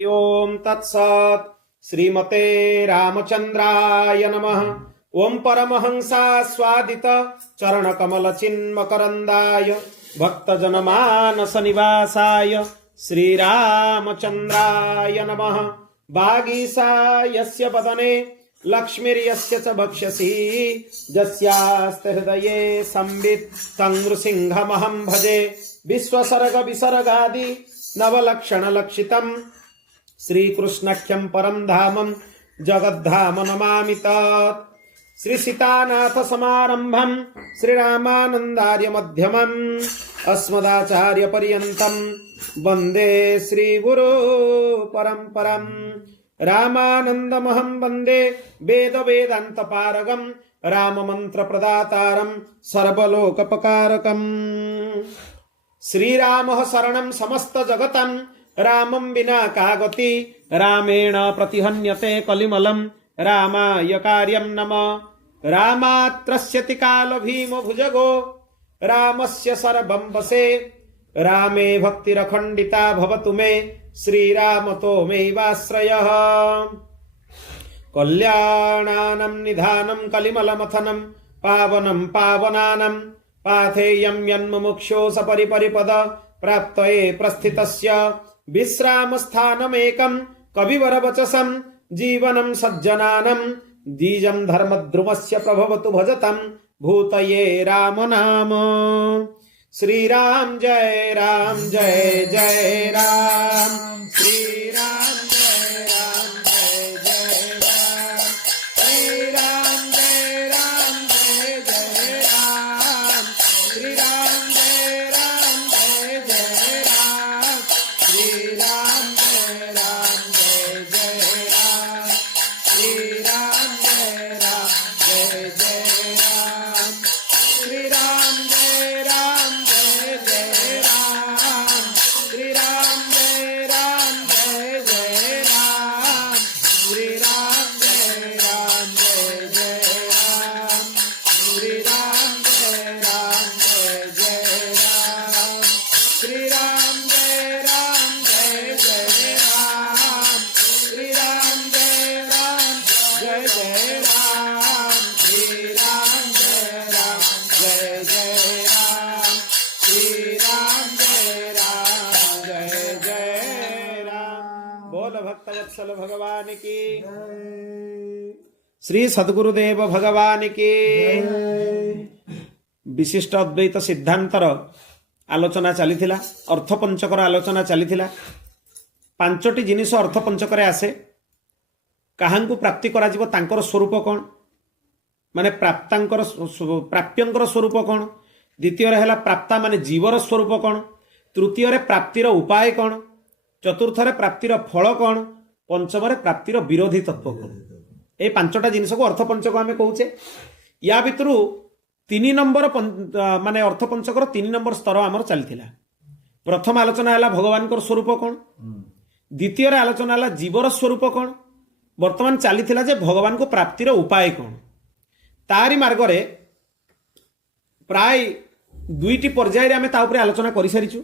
ओम तत्सत् श्रीमते रामचंद्राय नमः। ओम परमहंसा स्वादित चरण कमल चिन्मकरंदाय भक्तजनमानस निवासाय श्रीरामचंद्राय नमः। वागीशायस्य वदने लक्ष्मीर्यस्य च वक्ष्यसि यस्यास्ते हृदये संवित् तं नृसिंहमहं भजे। विश्वसर्ग विसर्गादि नवलक्षण लक्षितम् श्रीकृष्णाख्यं परं धामं जगद्धाम नमामि तत्। श्री सीतानाथ समारंभं श्रीरामानन्दार्य मध्यमम् अस्मदाचार्य पर्यन्तं वन्दे श्रीगुरु परम्परम्। रामानन्दमहं वन्दे वेद वेदान्त पारगं राममन्त्र प्रदातारं सर्वलोकपकारकम्। श्रीरामः शरणं समस्त जगतं रामं विना का गति। रामेण प्रतिहन्यते कलिमलं रामाय कार्यं नमः। रामात्रस्यति काल भीम भुजगो रामस्य सर्वं वशे। रामे भक्तिरखण्डिता भवतु मे श्रीरामतो मेवाश्रयः। कल्याणानं निधानं कलिमलमथनं पावनं पावनानं पाथेयं यन्मुमुक्षो सपरिपरिपद प्राप्तये प्रस्थितस्य विश्रामस्थानमेकं कविवरवचसं जीवनं सज्जनानं द्विजं धर्मद्रुमस्य प्रभवतु भजतं भूतये राम नाम। श्रीराम जय राम जय जय राम। श्रीराम जय राम जय जय राम। श्रीराम जय राम जय जय राम। श्रीराम जय राम जय जय राम। श्रीराम जय राम जय जय राम। श्रीराम जय राम जय जय राम। श्रीराम जय राम जय जय राम। श्रीराम जय राम जय जय राम। श्रीराम जय राम जय जय राम। श्रीराम जय राम जय जय राम। श्रीराम जय राम जय जय राम। श्रीराम जय राम जय जय राम। श्रीराम जय राम जय जय राम। श्रीराम जय राम जय जय राम। बोल भक्तवत्सल भगवान की। श्री सद्गुरुदेव भगवान की। विशिष्ट अद्वैत सिद्धांतर आलोचना चलीथिला। अर्थपंचकर आलोचना चलीथिला। पांचटी जिनिस अर्थपंचकरे आसे। काहांकु प्राप्ति कराजिबो तांकर स्वरूप कोन माने प्राप्तांकर प्राप्यंकर स्वरूप कोन। द्वितीय हेला प्राप्ता माने जीवर स्वरूप कोन। तृतीय प्राप्तिर उपाय कोन। चतुर्थ प्राप्तिर फल कोन। पंचम प्राप्तिर विरोधी तत्व कोन। ए पांचटा जिनिस को अर्थपंचक आमे कहूचे। या भितरु 3 नंबर माने अर्थपंचकर 3 नंबर स्तर आमर चलथिला। प्रथम आलोचना है भगवान स्वरूप कौन। द्वितीय आलोचना है जीवर स्वरूप कौन। वर्तमान चली जे भगवान को प्राप्तिर उपाय कौन। तारी मार्ग रे प्राय 2टी पर्याय आम ता आलोचना कर सारीचु।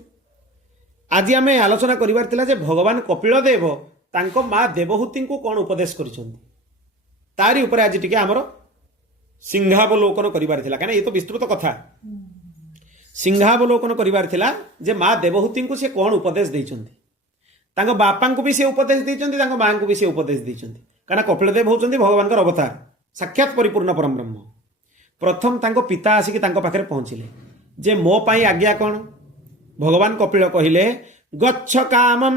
आज आम आलोचना करिवार थिला जे भगवान कपिलदेव तांको माँ देवहूति को कौन उपदेश करिसंती। तारी ऊपर आज टिके आमर सिंहावलोकन करिवार थिला। काना ये तो विस्तृत कथा। सिंहावलोकन करिवार थिला जे माँ देवहूति को से कौन उपदेश देइचंती। तांको बापा को भी से उपदेश देइचंती, तांको माँ को भी से उपदेश देइचंती। काना कपिलदेव होचंती भगवान का अवतार, साक्षात परिपूर्ण परम ब्रह्म। प्रथम तांको पिता आसिक तांको पाखरे पहुंचिले जे मो पाई आज्ञा कौन। भगवान कपिल कहिले गच्छ कामम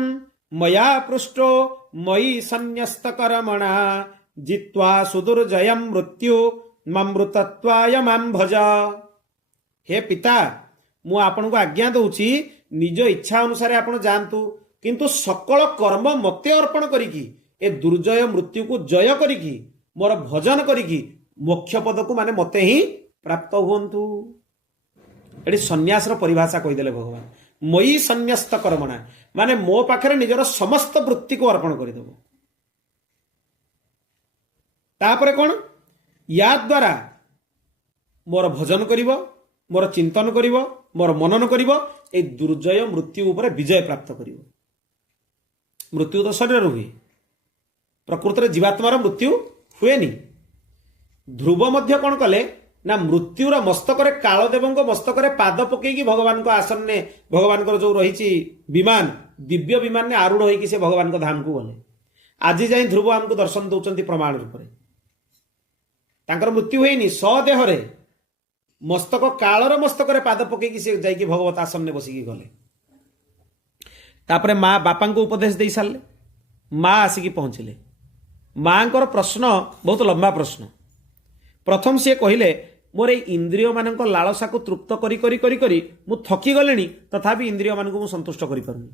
मया पृष्ठो मयि सन्न्यस्त कर्मणा जित्वा सुदुर्जयम मृत्यु ममृतत्वाय मां भज। हे पिता मु आपन को आज्ञा दउची निज इच्छा अनुसार आपण जानतु, किंतु सकल कर्म मते अर्पण करिकी ए दुर्जय मृत्यु को जय करिकी मोर भजन करिकी मोक्ष पद को माने मते ही प्राप्त हुंतु। एडी सन्यासर परिभाषा कहिदेले भगवान। मयि सन्न्यस्त कर्मणा माने मो पाखरे निजर समस्त वृत्ति को अर्पण करिदेबो। तापरे कोन या द्वारा मोर भजन करिवो, मोर चिंतन करिवो, मोर मनन करिवो, ए दुर्जय मृत्यु ऊपर विजय प्राप्त करिवो। मृत्यु तो शरीर हुए, प्रकृत में जीवात्मार मृत्यु हुएनि। ध्रुव मध्य कौन कले ना मृत्युर मस्तक कालदेव मस्तक पाद पकईकि भगवान को आसन ने भगवान जो रही विमान दिव्य विमान ने आरूढ़ होगी से भगवान को धाम को गले। आज जाए ध्रुव आमको दर्शन दौरान प्रमाण रूप में तांकर मृत्यु होनी सदेह मस्तक कालर मस्तक पाद पकईकि से जाइए भगवत आसन ने बसिकी गले। तापरे माँ बापा को उपदेश दे सारे माँ आसिकी पहुँचले। माँ को प्रश्न बहुत लंबा प्रश्न। प्रथम सी कहले मोर इंद्रिय मान लालसा को तृप्त करी करी करी करी मु थकी गले तथापि इंद्रिय मान को संतुष्ट करि पारुनी।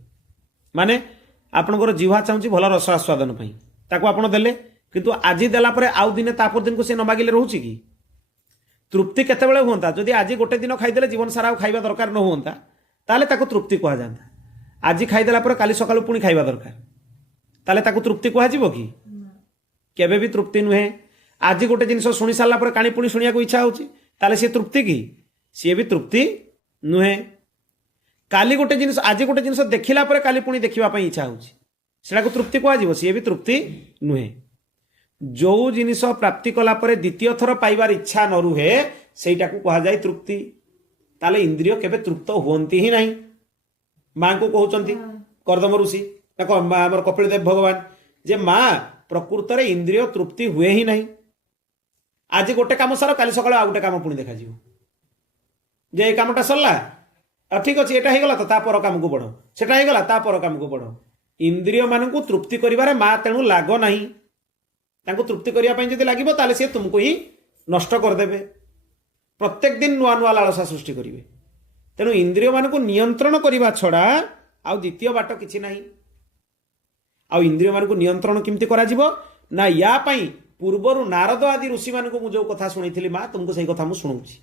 माने आपनकर जीवा चाहूँ भल रस आस्वादन ताको आपण देले किंतु आज देला परे आउ दिने तापर दिन को से न मागिले रहूची कि तृप्ति केतेबेले हुंता। जदि आज गोटे दिन खाइदेले जीवन सारा खाइबा दरकार न हुंता ताले ताको तृप्ति कहा जाता। आज खाइदेला परे काली सकाळु पुणी खाइबा दरकार ताले ताको तृप्ति कहा जिवो कि केबे भी तृप्ति नुहे। आज गोटे जिनस शुणी सारा पर काणी पुणी शुणिया इच्छा होची ताले सी तृप्ति कि सी भी तृप्ति नुहे। काली गोटे जिनस आज गोटे जिनस देखिला पर काली पुणी देखिबा पई इच्छा होची सेटा को तृप्ति कहा जिवो सी भी तृप्ति नुहे। जो जिनिस प्राप्ति कला पर द्वितीय थर पाइबार इच्छा न रुहे सेटा को कहा जाय तृप्ति। ताले इंद्रिय केबे तृप्त होंती ही नहीं। माँ को कहउचंती कर्दम ऋषि आमर कपिल देव भगवान जे माँ प्रकृत में इंद्रिय तृप्ति हुए ही नहीं। आज गोटे काम सार काली सकाळ आ गोटे काम पुणी देखा जे कामटा सरला ठीक अच्छे एटा होगला तो तापर काम को बढ़ सेटा होगला तापर काम को बढ़। इंद्रिय मान को तृप्ति करिबारे माँ तेणु लाग नहीं। तांको तृप्ति करने जदि लगे ताले सी तुमको ही नष्ट करदेवे। प्रत्येक दिन नुआ नुआ लालसा सृष्टि करेंगे। तेणु इंद्रिय मान को नियंत्रण करने छड़ा आउ द्वितीय बाट किछि नहीं। आउ इंद्रिय मान को नियंत्रण किमती करा जिवो ना या पई पूर्वर नारद आदि ऋषि मान को जो कथा शुणी माँ तुमको सही कथा मुझे शुणाऊँगी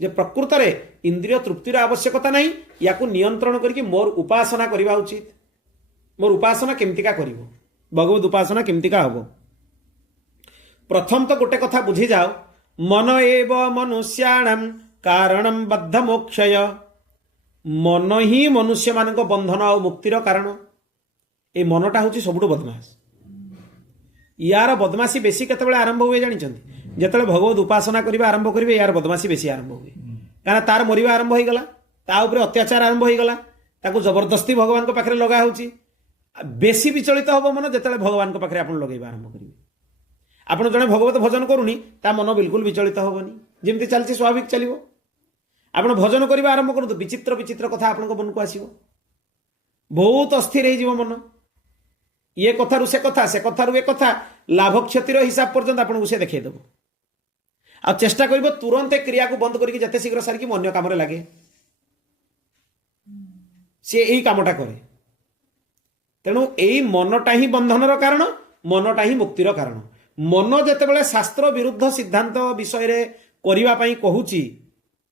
जे प्रकृत में इंद्रिय तृप्तिर आवश्यकता नहीं। या नियंत्रण करके मोर उपासना करवा उचित। मोर उपासना केमतिका करिवो भगवत उपासना केमतिका हबो। प्रथम तो गोटे कथा बुझी जाओ मन एव मनुष्याणाम कारणम बद्ध मोक्षय। मन ही मनुष्य मान बंधन और मुक्तिर कारण। ए मनटा हूँ सबुठ बदमाश। यार बदमाशी बेसी केतबेले आरंभ हुए जानी जिते भगवत उपासना करने आरंभ करेंगे यार बदमाशी बेसी आरंभ हुए। कारण तार मरिबा आरंभ हो गला ता उपरे अत्याचार आरंभ हो गला ताको जबरदस्ती भगवान को पाखरे लगा होची। बेसी विचलित हम मन जिते भगवान को पाखरे आपण लगेबा आरंभ करेंगे। आपण जने भगवत भजन करूनी ता मन बिल्कुल विचलित होबनी जेमती चलती स्वाभाविक चलिवो। आपण भजन करबा आरंभ करतु विचित्र विचित्र कथा आपण मन को आसीबो। बहुत अस्थिर हो जीव मन। ये कथारू से कथारू एक कथा लाभ क्षतिर हिसाब पर्यंत आपको से देखा आ चेष्टा कर तुरंत क्रिया को बंद करके जिते शीघ्र सारिकी अन्य काम लगे सी यही कामटा करे। तेणु यही मनटा ही बंधनर कारण मनटा ही मुक्तिर कारण। मन जितेबाला शास्त्र विरुद्ध सिद्धांत विषय करने कहूची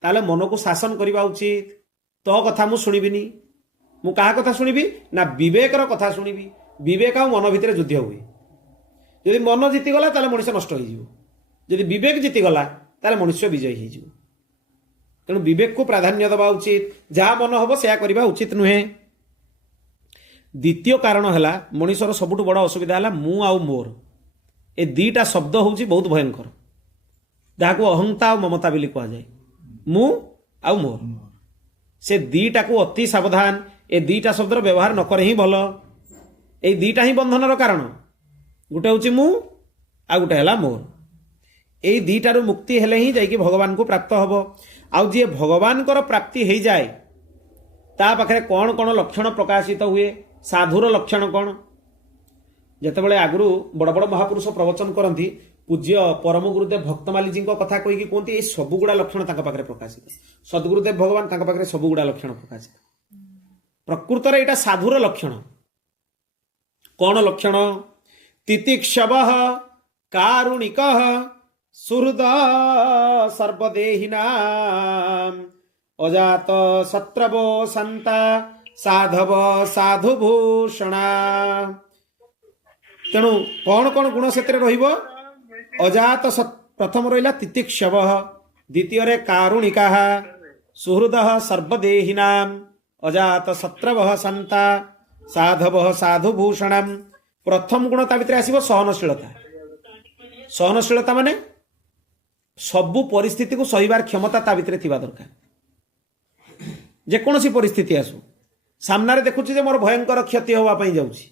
ताले मन को शासन करवा उचित। तो कथा मु शुणिबिनी मु कहा कथा शुणिबी ना विवेकर कथा शुणिबी। विवेक आ मन भितर युद्ध हुए। यदि मन जीतीगला ताले मनुष्य नष्ट हो। यदि विवेक जीतीगला ताले मनुष्य विजयी हो। तेणु विवेक को प्राधान्य दबा उचित। जहाँ मन हम से करवा उचित नुहे। द्वितीय कारण है मनुष्यर सबुठ बड़ असुविधा है मु आउ मोर। ए दीटा शब्द हूँ बहुत भयंकर जहाँ को अहंता और ममता बोली कहुए। मु आउ मोर से दीटा को अति सावधान। ए दीटा शब्दर व्यवहार न करे ही भल। ए दीटा ही बंधनर कारण। गोटे हूँ मु आ गोटे है मोर। यही दीटारू मुक्ति हेले ही जाइए भगवान को प्राप्त हम। आउ जी भगवान को प्राप्ति हो जाए ता पाखे कौन कौन लक्षण प्रकाशित हुए साधुर लक्षण कौन। जितेबाला आगु बड़ बड़ महापुरुष प्रवचन करती पूज्य परम गुरुदेव भक्तमाली जी कथा कहीकि कहते ये सबुगुड़ा लक्षण पाखे प्रकाशित। सद्गुरुदेव भगवान पाखे सबुगुड़ा लक्षण प्रकाशित। प्रकृत में यहाँ साधुर लक्षण कौन लक्षण तितिक्षव कारुणिक सुहृद सर्वदेहिना अजात शत्रवो संता साधव साधुभूषणा। तेणु कौन कौन गुण से अजात प्रथम रहा तितिक्षव द्वितीय रे कारुणिका सुहृद सर्वदेहिना अजात शत्रव संता साधव साधु भूषणम प्रथम गुण ता भितर आसीबो सहनशीलता। सहनशीलता माने सबु परिस्थिति को सहीबार क्षमता ता भितर थिबा दरकार। जेकोसी परिस्थिति आसु सामने देखुची जे मोर भयंकर क्षति होवा पई जाउची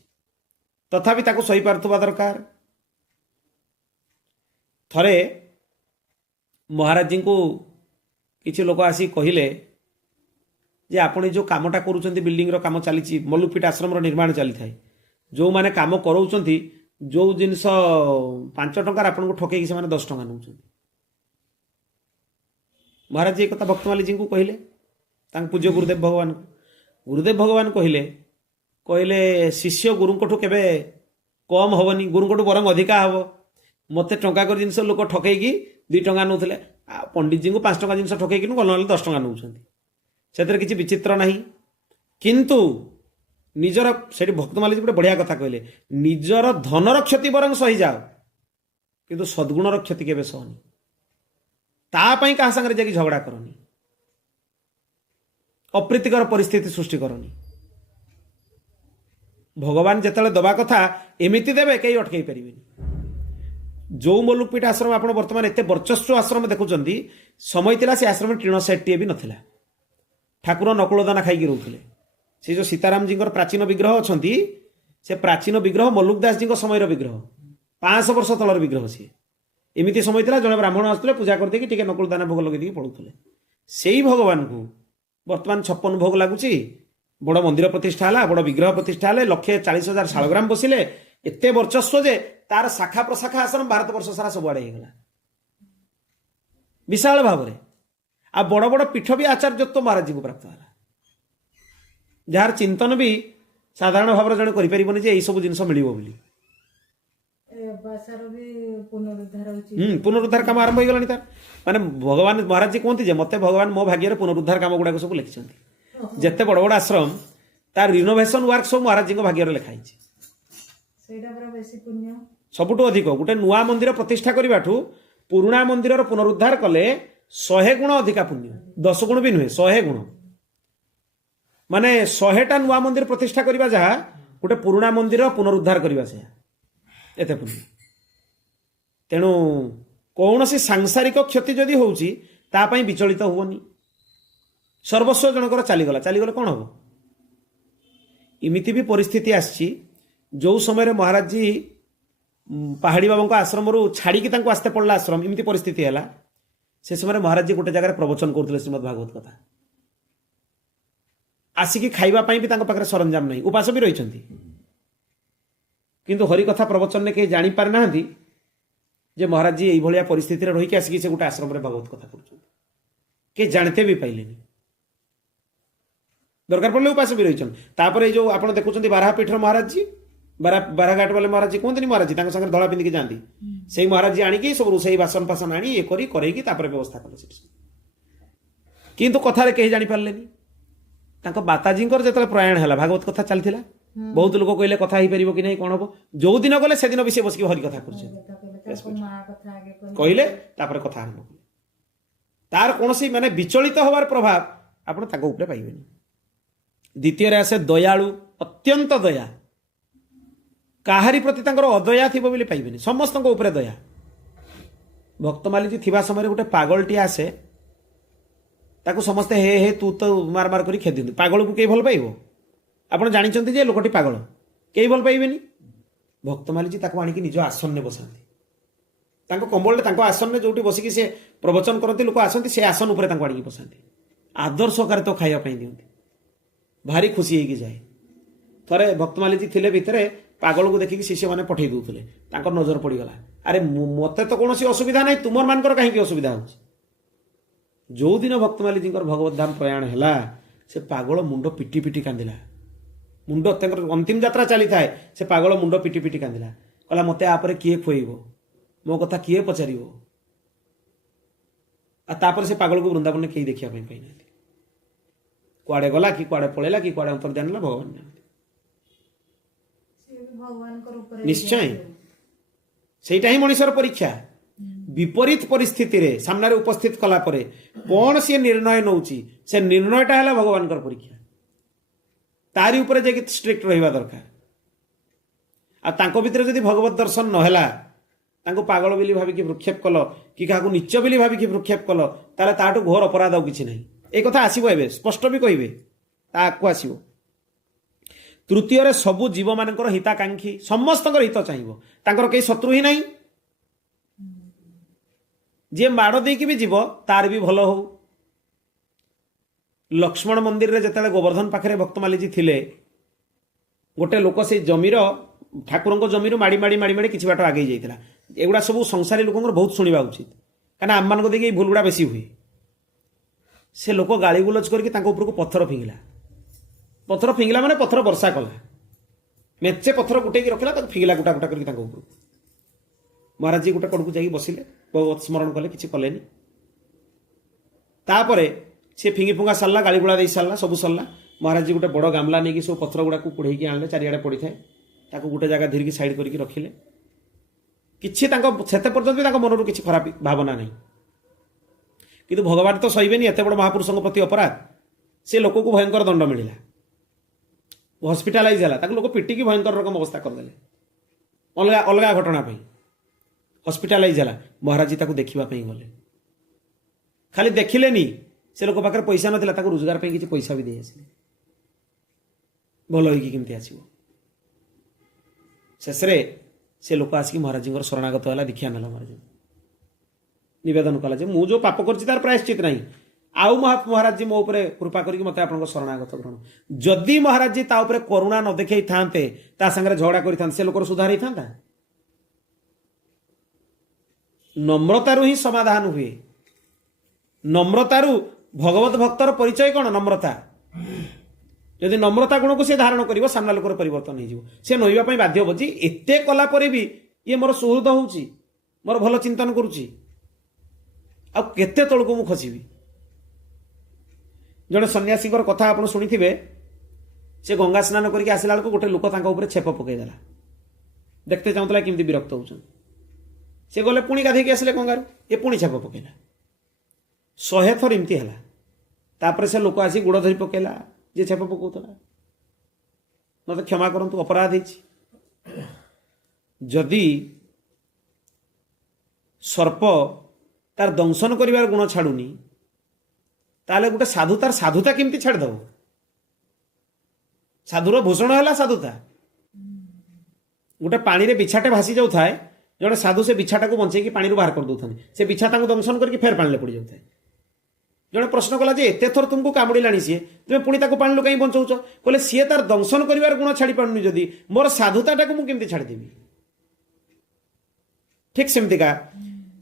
तथापि ताको सही पारथुबा दरकार। थरे महाराज जी को किसी लोक आसी कहले जे आपण जो कामटा करूचंती बिल्डिंग रो काम चली मल्लुपीठ आश्रम रो निर्माण चली थाए जो माने काम कराउचंती जो जिनस 5 टंकार आपन को ठकेकी से माने 10 टंका नउचंती। महाराज जी कथा भक्तमाली जी को कहले तांग पूज्य गुरुदेव भगवान कहले कहले शिष्य गुरुंकठू केबे कम होवनी गुरुंकठू बरंग अधिका हबो। मते टंका कर जिनस लोक ठकेकी 2 टंका नउथले पंडित जी को 5 टंका जिनस ठकेकी न गल 10 टंका नउचंती। सेतरे किछि विचित्र नाही किंतु निजर सेठी भक्तमाली जी गोटे बढ़िया कथा कहले निजर धनर क्षति बरंग सही जाओ किंतु सद्गुणर क्षति केबे सहनी ता पई कहा संगे जाकी झगड़ा करनी अप्रीतिकर परिस्थिति सृष्टि करनी। भगवान जेतले दबा कथा एमिति देबे कई अटकई परिबेनी। जो मल्लुपीठ आश्रम आपण वर्तमान एते वर्चस्व आश्रम देखुचंदी समय तिला से आश्रम टीण सेट भी नथिला। ठाकुर नकुलदाना खाई रोते से जो सीताराम जी प्राचीन विग्रह अच्छा से प्राचीन विग्रह मल्लुकदास जी समय विग्रह 500 वर्ष तलर विग्रह सी एमती समय था जड़े ब्राह्मण आसुले पूजा करदे कि नकुलदाना भोग लगे पड़ुले से ही भगवान को बर्तमान 56 भोग लगुच बड़ मंदिर प्रतिष्ठा है बड़ विग्रह प्रतिष्ठा है 1,40,000 शालग्राम बसिले एत वर्चस्व जे तार शाखा प्रशाखा आश्रम भारत वर्ष सारा सबुआड़े होगा विशाल भाव में आ बड़ बड़ पीठ भी आचार्यत्व महाराज जी को प्राप्त है जार चिंतन भी साधारण भाव जड़े करें जे सब जिन मिल पुनरुद्धार काम आरंभ हो गलानी तार माने भगवान महाराज जी कहते मत भगवान मो भाग्य पुनरुद्धार काम गुड़ाक सब लिखिं जिते बड़ बड़ आश्रम तार रिनोवेशन वर्क सब महाराज जी भाग्य लिखाई सबुठ अधिक गोटे नुआ मंदिर प्रतिष्ठा करने पुराणा मंदिर पुनरुद्धार कले 100 गुण अधिका पुण्य 10 गुण भी नुहे 100 गुण माने 100टा नुआ मंदिर प्रतिष्ठा करवा जहाँ गोटे पुराणा मंदिर पुनरुद्धार करवा से एते पुण्य। तेणु कौन सी सांसारिक क्षति जदि होउची ता पई विचलित हुवनी सर्वस्व जनकर चलीगला कौन हम इमिति भी परिस्थिति आसी जो समय महाराज जी पहाड़ी बाबा आश्रम छाड़ी आसते पड़ला आश्रम इमिति परिस्थिति है से समय महाराज जी गोटे जगह प्रवचन करते श्रीमद भागवत कथा आसिकी खाइबापी भी पाखे सरंजाम नहीं उपास भी रही किंतु हरि कथा प्रवचन ने कहीं जानी पारि ना जे महाराज जी यही भाया परिस्थिति रही आसिकी से गोटे आश्रम में भागवत कथा कर जानते भी पाइले दरकार पड़े उपास भी रही जो आप देखुं बारापीठर महाराज जी बाराघाट वाले महाराज जी कहते महाराज जी संगे धड़ा पिंधिकी जाती से महाराज जी आणिकी सब रोसई बासन फासन आनी ये करी व्यवस्था कले किंतु कथार कहीं जापारे बाताजी जो प्रयाण है भागवत कथा चलती बहुत लोग कहले कथा हो पार कि नहीं कौन हम जो दिन गले से दिन भी सी बसिक हरि कथा कहले कथा आरंभ कले तार कौन सी माने विचलित होवार प्रभाव आप पाइबे। द्वितीय आसे दयालु अत्यंत दया काहारी प्रति अदया थी बोली पाइबे समस्त उपरे दया। भक्तमाली जी थिबा समय गोटे पागलटी आसे ताकू समस्ते हे तू तो मार मार करी खेदी पागल को कई भल पाइब आपड़ जानते जे लोकटी पागल कई भल पाइबेनी भक्तमाली जी ताकू आनिकी निज आसन में बसाती कंबल आसन में जो बसिकी से प्रवचन करती लोक आसती से आसन उपर आनिकी बसाती आदर सहकार तो खाइबा दिखती भारी खुशी होगी जाए। थरे भक्तमाली जी थिले भितरे पागल को देखिकी शिष्य मैंने पठे दूसरे नजर पड़गला अरे मत तो कौन असुविधा नहीं तुम मानकर कहीं असुविधा हो जो दिन भक्तमाली जी भगवत धाम प्रयाण है से पागल मुंड पिटी पिटी कांदिला मुंड अंतिम यात्रा चली थाए से पागल मुंड पिटी पिटी कांदिला कहला मत आपर किए खुएब मो कथा किए पचार से पागल को वृंदावन में कहीं देखा पाई ना कुआड़े गला कि कुआड़े पलैला कि कुआड़े अंतर ध्यान भगवान निश्चय सेटा ही मनुष्यर परीक्षा विपरीत परिस्थिति रे सामने उपस्थित कला परे कौन सी निर्णय नौची से निर्णयटा है भगवान परीक्षा तारी उपरे जे स्ट्रिक्ट रहिबा दरकार आ तांको भितर जदि भगवत दर्शन नहेला तांको पागल बोली भाविकी भ्रुक्षेप कल कि क्या नीच बोली भाविकी भ्रुक्षेप कल ताले ताठू घोर अपराध आउ किछि नहीं ए कथा आसीबो एबे स्पष्ट भी कहिबे ता आकु आसीबो तृतीय रे सबु जीव मानकर हिताकांक्षी समस्तकर हित चाहिबो तांकर केही शत्रु ही नहीं जे माड़ देकी भी जीव तार भी भल हो लक्ष्मण मंदिर रे जतले गोवर्धन पाखरे भक्तमाली जी थिले गोटे लोक से जमीर ठाकुर जमीर माड़ी माड़ी माड़ी माड़ी किछि बाट आगे जाइतिला एगुड़ा सब संसारी लोकंर बहुत शुणा उचित कहीं आम मान देखिए भूलगुड़ा बेसी हुए से लोक गाड़ी गुलज करके उपरको पत्थर फिंगिला माने पत्थर वर्षा कला मेचे पत्थर गुटेकी रखिला फिंगिला गुटा गुटा करके ऊपर महाराज जी गोटे कड़क जाइए बसिले बहुत स्मरण कले किसी कलेनि तापर सी फिंगी फुंगा सारा गाड़ी गुड़ा दे सारा सब सरला महाराज जी गोटे बड़ गामला नहीं सब पत्थर गुड़ा कुड़े आने चारिड़े पड़ी था गोटे जगह धरिकी साइड करके रखिले किसी सेते पर्यंत भी मनरू किसी खराब भावना नहीं किंतु भगवान तो सहीबेनी एत बड़ महापुरुषों प्रति अपराध से लोक को भयंकर दंड मिला हस्पिटालाइज है लोक पिटिकी भयंकर रकम अवस्था करदे अलग अलग घटना हस्पिटालाइज है महाराज जी देखापी गले खाली देखिले से लोक पाखे पैसा नाला रोजगार किसी पैसा भी दे आसिले भल होमती आसो शेष से लोक आसिक महाराज जी शरणागत है दीक्षा ना महाराज नवेदन कला मु जो पाप कर तार प्रायश्चित नहीं आउ महाराज जी मो उपरे कृपा करके मत आप शरणागत ग्रहण जदि महाराज जी ता उपरे करुणा न देखई थांते ता संगे झगड़ा करि से लोकर सुधार ही था नम्रतारु ही समाधान हुए नम्रतारु भगवत भक्तर परिचय कौन नम्रता जदि नम्रता गुण को सी धारण कर सामना लोकर परिवर्तन हो नईवाई बाध्य हम जी एत कला भी ये मोर सुहृद हो मोर भल चिंतन करुच्ची आते तौक मु खसबी जड़े सन्यासी कथा आप शुणी थे से गंगा स्नान करके आसला बेलू गोटे लोक छेप पकईदेला देखते चाहूला केमती विरक्त होती से गले पुणी गाधे आसिले गंगार ये पुणी छेप पकईला 100 थर एमती है तापर से लोक आसी गोड़ धरी पकईला जे छेप पकाउला मत क्षमा करंतु अपराध जदि सर्प तार दंशन करिवार गुण छाड़ुनी ताले गोटे साधु तार साधुता केमती छाड़देव साधुर भूषण है साधुता गोटे पानी रे बिछाटे भासी जाऊ थाए जड़े साधु से बिछाटा को बंचेकी पानी बाहर कर दौन से बिछा दंशन करके फेर पानी पड़ जाए जड़े प्रश्न कला एत थर तुमको कामुड़ा सी तुम्हें पुणी पानी कहीं बचाऊच कहले सी तार दंशन कर गुण छाड़ी पार्नी जदि मोर साधुताटा को मुझे छाड़देवी ठीक सेमतिका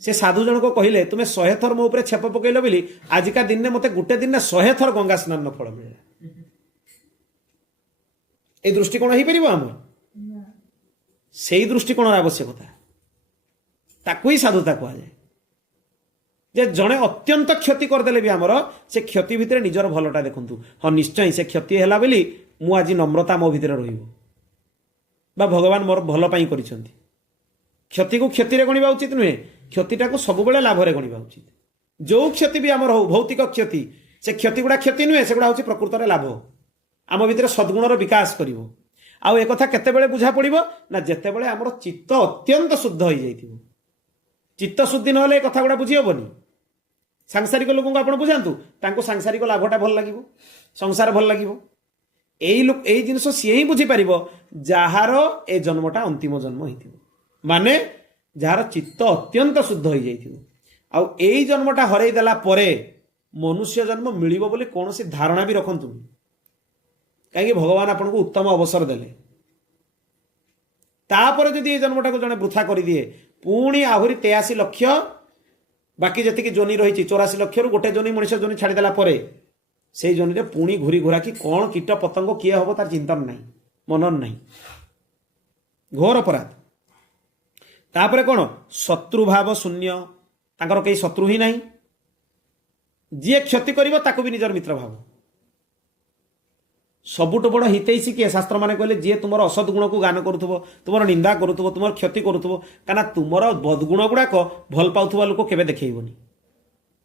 से साधु जन को कहले तुम्हें 100 थर मो ऊपर छेप पकईल बोली आजिका दिन में मत गोटे दिन 100 थर गंगा स्नान फल मिले ये दृष्टिकोण हो पार आम से दृष्टिकोण आवश्यकता ताकू ही साधुता कहुए जे जड़े अत्यंत क्षति करदे भी आमर से क्षति भितर निजर भलटा देखु हाँ निश्चय से क्षति है बोली मु आज नम्रता मो भितर रहा भगवान मोर भल कर क्षति को क्षति गणवा उचित नुहे क्षतिटा को सब लाभ में गणवा उचित जो क्षति भी आमर हो भौतिक क्षति से क्षति गुड़ा क्षति नुहे से गुड़ा हूँ प्रकृत लाभ आम भितर सद्गुणर विकास कर आउ एक केते बुझा पड़ो ना जिते बड़े आमर चित्त अत्यंत शुद्ध हो जाइए चित्त शुद्धि ना कथा गुड़ा बुझी हेनी सांसारिक लोक आप बुझातु सांसारिक लाभटा भल लगे संसार भल लगे यही जिनस सी ही बुझीपर जार ए जन्मटा अंतिम जन्म हो माने जार चित्त अत्यंत शुद्ध हो जाइए जन्मटा हरईदेला मनुष्य जन्म मिल बोली कौन सी धारणा भी रखु कहीं भगवान आपन को उत्तम अवसर देले तापर जदि ये जन्मटा को जड़े वृथा कर दिए पुणी आहरी 83 लक्ष बाकी जी जोनि रही 84 लक्ष गोटे जोनि मनुष्य जोनि छाड़देला से जोनि रे पुणी घूरी घुरा कि कौन कीट पतंग किए हम तार चिंतन नहीं मनन नहीं घोर अपराध तापर कौन शत्रुभाव शून्य तांकर कई शत्रु ही नहीं जी क्षति करिवो ताकू भी निजर मित्र भाव सबुठ बड़ हितैषी किए शास्त्र मैंने कहले जी तुम असद गुण को गान करुव तुम निंदा करुव तुम क्षति करुव क्या तुम बदगुण गुड़ाक भल पाउथुवा लोक केबे देखैबनी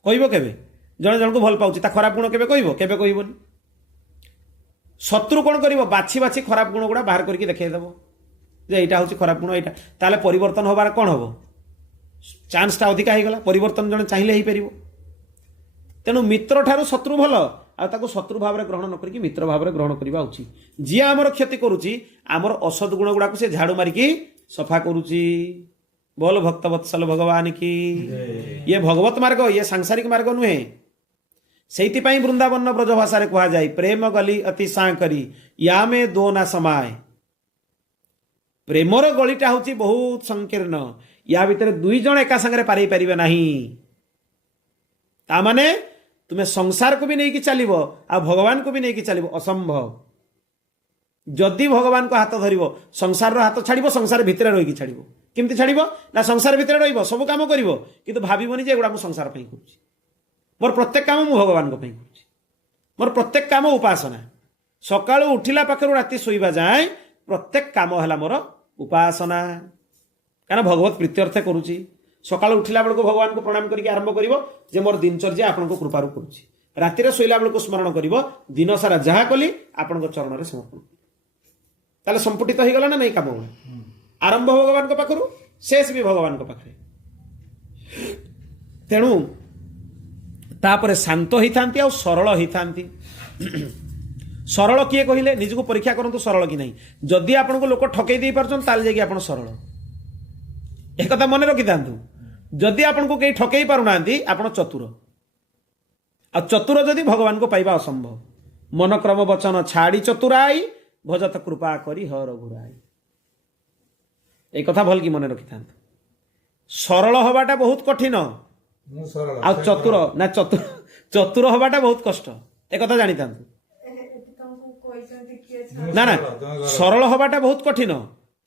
कहबो केबे जने जन को भल पाउची ता खराब गुण केबे कहबो केबे कहबनी शत्रु कौन कर बाछी बाछी खराब गुण गुड़ा बाहर करके देखद जे यहाँ हूँ खराब गुण यहाँ ताले परिवर्तन होबार कौन हम चान्सटा अधिका हो गला परिवर्तन जन चाहिए हो पार तेणु मित्र ठारू शत्रु भल आउ शत्रु भाव में ग्रहण न करके मित्र भाव में ग्रहण करवा उचित जी आमर क्षति करुच्ची आमर असद गुण गुड़ाक से झाड़ू मारिकी सफा करुच्ची बोल भक्त वत्सल भगवान की ये भगवत मार्ग ये सांसारिक मार्ग नुहे से वृंदावन ब्रज भाषा कह जाए प्रेम गली अति सांकरी या में दो ना समाय प्रेमर गलीटा हूँ बहुत संकीर्ण या भितर दुई जन एका संगे पारे पारे ना ताने तुम्हें संसार को भी नहीं चलो आ भगवान को भी नहीं चलो असंभव जदि भगवान को हाथ धर संसार हाथ छाड़ संसार भितर रही छाड़ केमती छाड़ ना संसार भितर रही सब कम कर कि भावनी जे एगुड़ा संसार कर मोर प्रत्येक काम मु भगवान को मोर प्रत्येक काम उपासना सकाळु उठिला पाखरु राति सोइबा जाए प्रत्येक काम है मोर उपासना कारण भगवत प्रीत्यर्थ करुच्ची सकाळु उठिला बेलू भगवान को प्रणाम करके आरंभ करिवो जे मोर दिनचर्या आपण को कृपारु करुच्ची राति शोला बेलू स्मरण करिवो दिन सारा जहा कली आपण चरण में समर्पण ताले संपुटित हो गला ना नहीं काम आरंभ भगवान को पाखरु शेष भी भगवान को पाखरे तेणु तापर शांत होता आ सरल होता सरल किए कहले निजको परीक्षा करंतु सरल कि नहीं जदि आपन को लोक ठकई दे पारछन ताल जाके आपन सरल एक कथा मन रखि थांतु जदि आपन को कहीं ठकई पारुनांती आपन चतुर आ चतुर जदि भगवान को पाइबा असंभव मन क्रम वचन छाड़ी चतुराई भजत कृपा करी हर घुराई एक कथा भल कि मन रखि थांतु सरल हवाटा बहुत कठिन आ चतुर ना चतुर चतुर हवाटा बहुत कष्ट एक कथा जानी था ना ना सरल हवाटा बहुत कठिन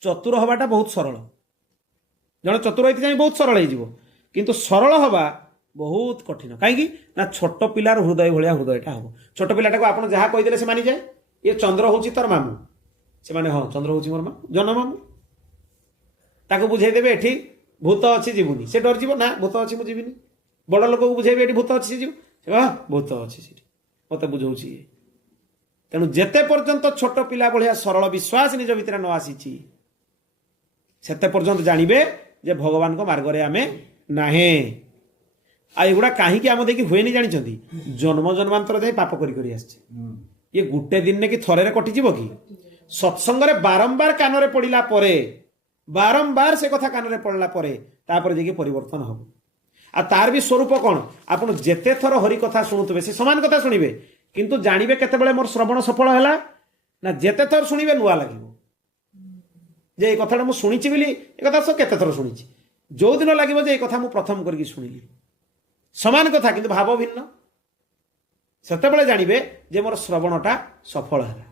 चतुर हवाटा बहुत सरल जन चतुर होती बहुत सरल हो किंतु सरल हवा बहुत कठिन कहीं ना छोट पिलार हृदय भाया हृदयटा हम छोट पिलाटा को आप जहाँ कहीदे से मानि जाए ये चंद्र हूँ तोर मामू से माने हाँ चंद्र हूँ मोर मामू जन मामू ताको बुझेदेवे एठी भूत अच्छी जीवनी से डर जीव ना भूत अच्छी मुझे बड़ लोक को बुझेबे एठी भूत अच्छी जीव भूत अच्छी मत बुझाऊँ तेणु जेते पर्यंत छोट पिला भाया सरल विश्वास निज भितर न आसी सेते पर्यंत जानवे जे भगवान को मार्ग रे आमे नाहे आगुड़ा कहीं आम देखिए हुए नहीं जानते जन्म जन्मांतर जाए पाप करी आसছে ये गोटे दिन कि थरे कटिଯିव कि सत्संग बारंबार कान रे पड़िला परे बारंबार से कथा कान रे पड़ला परे तापर जे परिवर्तन हम आ तार भी स्वरूप कौन आपन जेते थर हरि कथा शुणुवे से समान कथा शुणवे किंतु जानवे केते मोर श्रवण सफल है ना जेते थर शुणवे नुआ लगे जे ये कथा मुझे शुणी बोली एक कथा सब केते थर शुणी जो दिन लगे जे कथा मुझे प्रथम करके शुणिली समान कथा किंतु भाव भिन्न सेते जानवे जे मोर श्रवणटा सफल है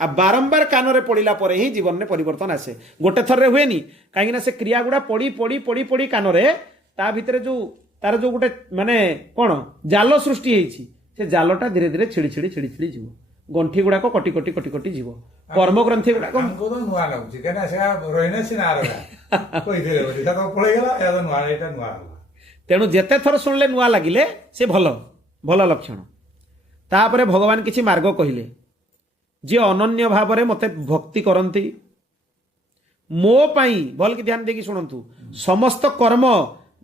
आ बारंबार कान रे पड़िला परे ही जीवन में परिवर्तन आसे गोटे थर रे हुए नी कहीं से क्रिया गुड़ा पड़ी पड़ी पड़ी पड़ी कान रे ता भितर जो तार जो गोटे माने कौन जाल सृष्टि होती से जालटा धीरे धीरे छिड़ी छिड़ी छिड़ी छिड़ी जीव गंठी गुड़ाक कटी कटी कटी कटी जीव कर्म ग्रंथि गुड़ाक तेणु जेते थर शुणिले नुआ लगिले से भल भल लक्षण तापर भगवान किछि मार्ग कहिले जे अनन्य भाव में मते भक्ति करती मो पाई भल कि ध्यान देकी शुणु समस्त कर्म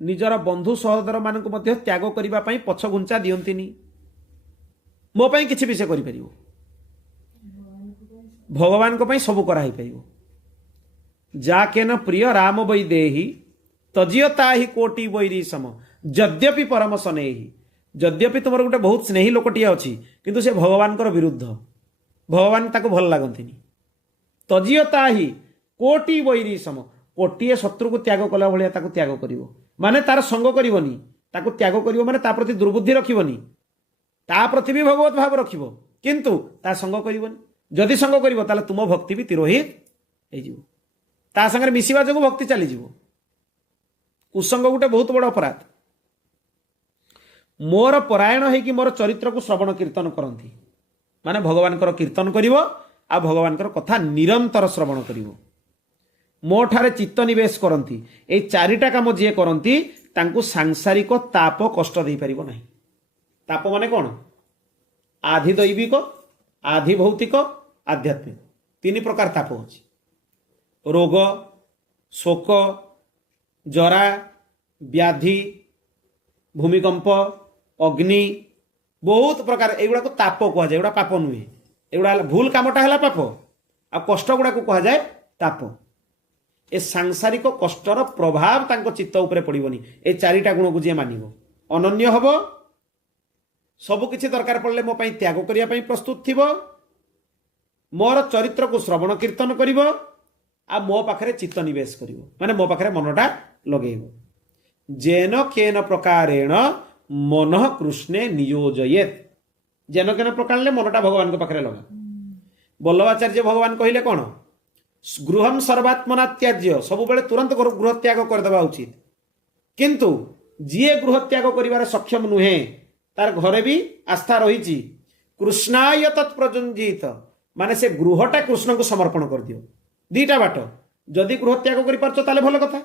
निजर बंधु सहोदर मानक मध्य त्याग करिबा पई पछ घुंचा दियंतिनी मो पाई किछि भी से करि परिबो भगवान को पाई सब करा ही परिबो जाके न प्रिय राम वै देहि तजियता ही कोटि वैरी सम यद्यपि परम स्नेही यद्यपि तुमर गोटे बहुत स्नेही लोकटिए अछि किंतु से भगवान कर विरुद्ध भगवान ताको भल लागंतिनी तजियता ही कोटि वैरी सम कोटिए शत्रु को त्याग कला भलिया ताको त्याग करिवो माने तार संग करिवनी ताको त्याग करिवो माने ता प्रति दुर्बुद्धि रखिवनी ता प्रति भी भगवत भाव रखिवो किंतु ता संग करिवनी जदि संग करिवो ताले तुम भक्ति भी तिरोहित हे जिवो ता संगे मिसिबा जगो भक्ति चली जिवो कुसंग गोटे बहुत बड़ अपराध मोर परायण है कि मोर चरित्र को श्रवण कीर्तन करती माने भगवान कीर्तन करिवो आ भगवान कथा निरंतर श्रवण करिवो मो ठारे चित्त निवेश करती ए चारिटा काम जी करती तांकु सांसारिक ताप कष्ट दे पारिबो नहीं ताप माने कौन आधि दैविक आधि भौतिक आध्यात्मिक तीन प्रकार ताप अछि। रोग, शोक, जरा, व्याधि, भूमिकंप, अग्नि, बहुत प्रकार एगुड़ा को ताप कह जाए। एगुड़ा पाप नुहे, एगुड़ा भूल कामटा है पाप, आ कष्ट गुड़ा को कह जाए ताप। ए सांसारिक कष्टर प्रभाव तांको चित्त उपरे पड़िबनी। ए चारिटा गुण को जे मानिबो अनन्य हबो, सब किछि दरकार पड़ले मो पई त्याग करिया पई प्रस्तुत थिबो, मोर चरित्र को श्रवण कीर्तन करिवो, आ मो पाखरे चित्त निवेश करिवो, माने मो पाखरे मनटा लगेइबो। जेन केन प्रकारेण मन कृष्णे नियोजयेत, जेन केन प्रकार मनटा भगवान को पाखरे लगा। वल्लभाचार्य भगवान कहिले कौन, गृहम सर्वात्मना त्याज्य, सब बेले तुरंत गृह त्याग करदेवा उचित। किंतु जीए गृह त्याग करिवार सक्षम नुहे, तार घरे भी आस्था रही, कृष्णाय तत्प्रजुंजित, माने से गृहटा कृष्ण को समर्पण कर दियो। दीटा बाट, जदि गृह त्याग करि पारछो ताले भल कथा,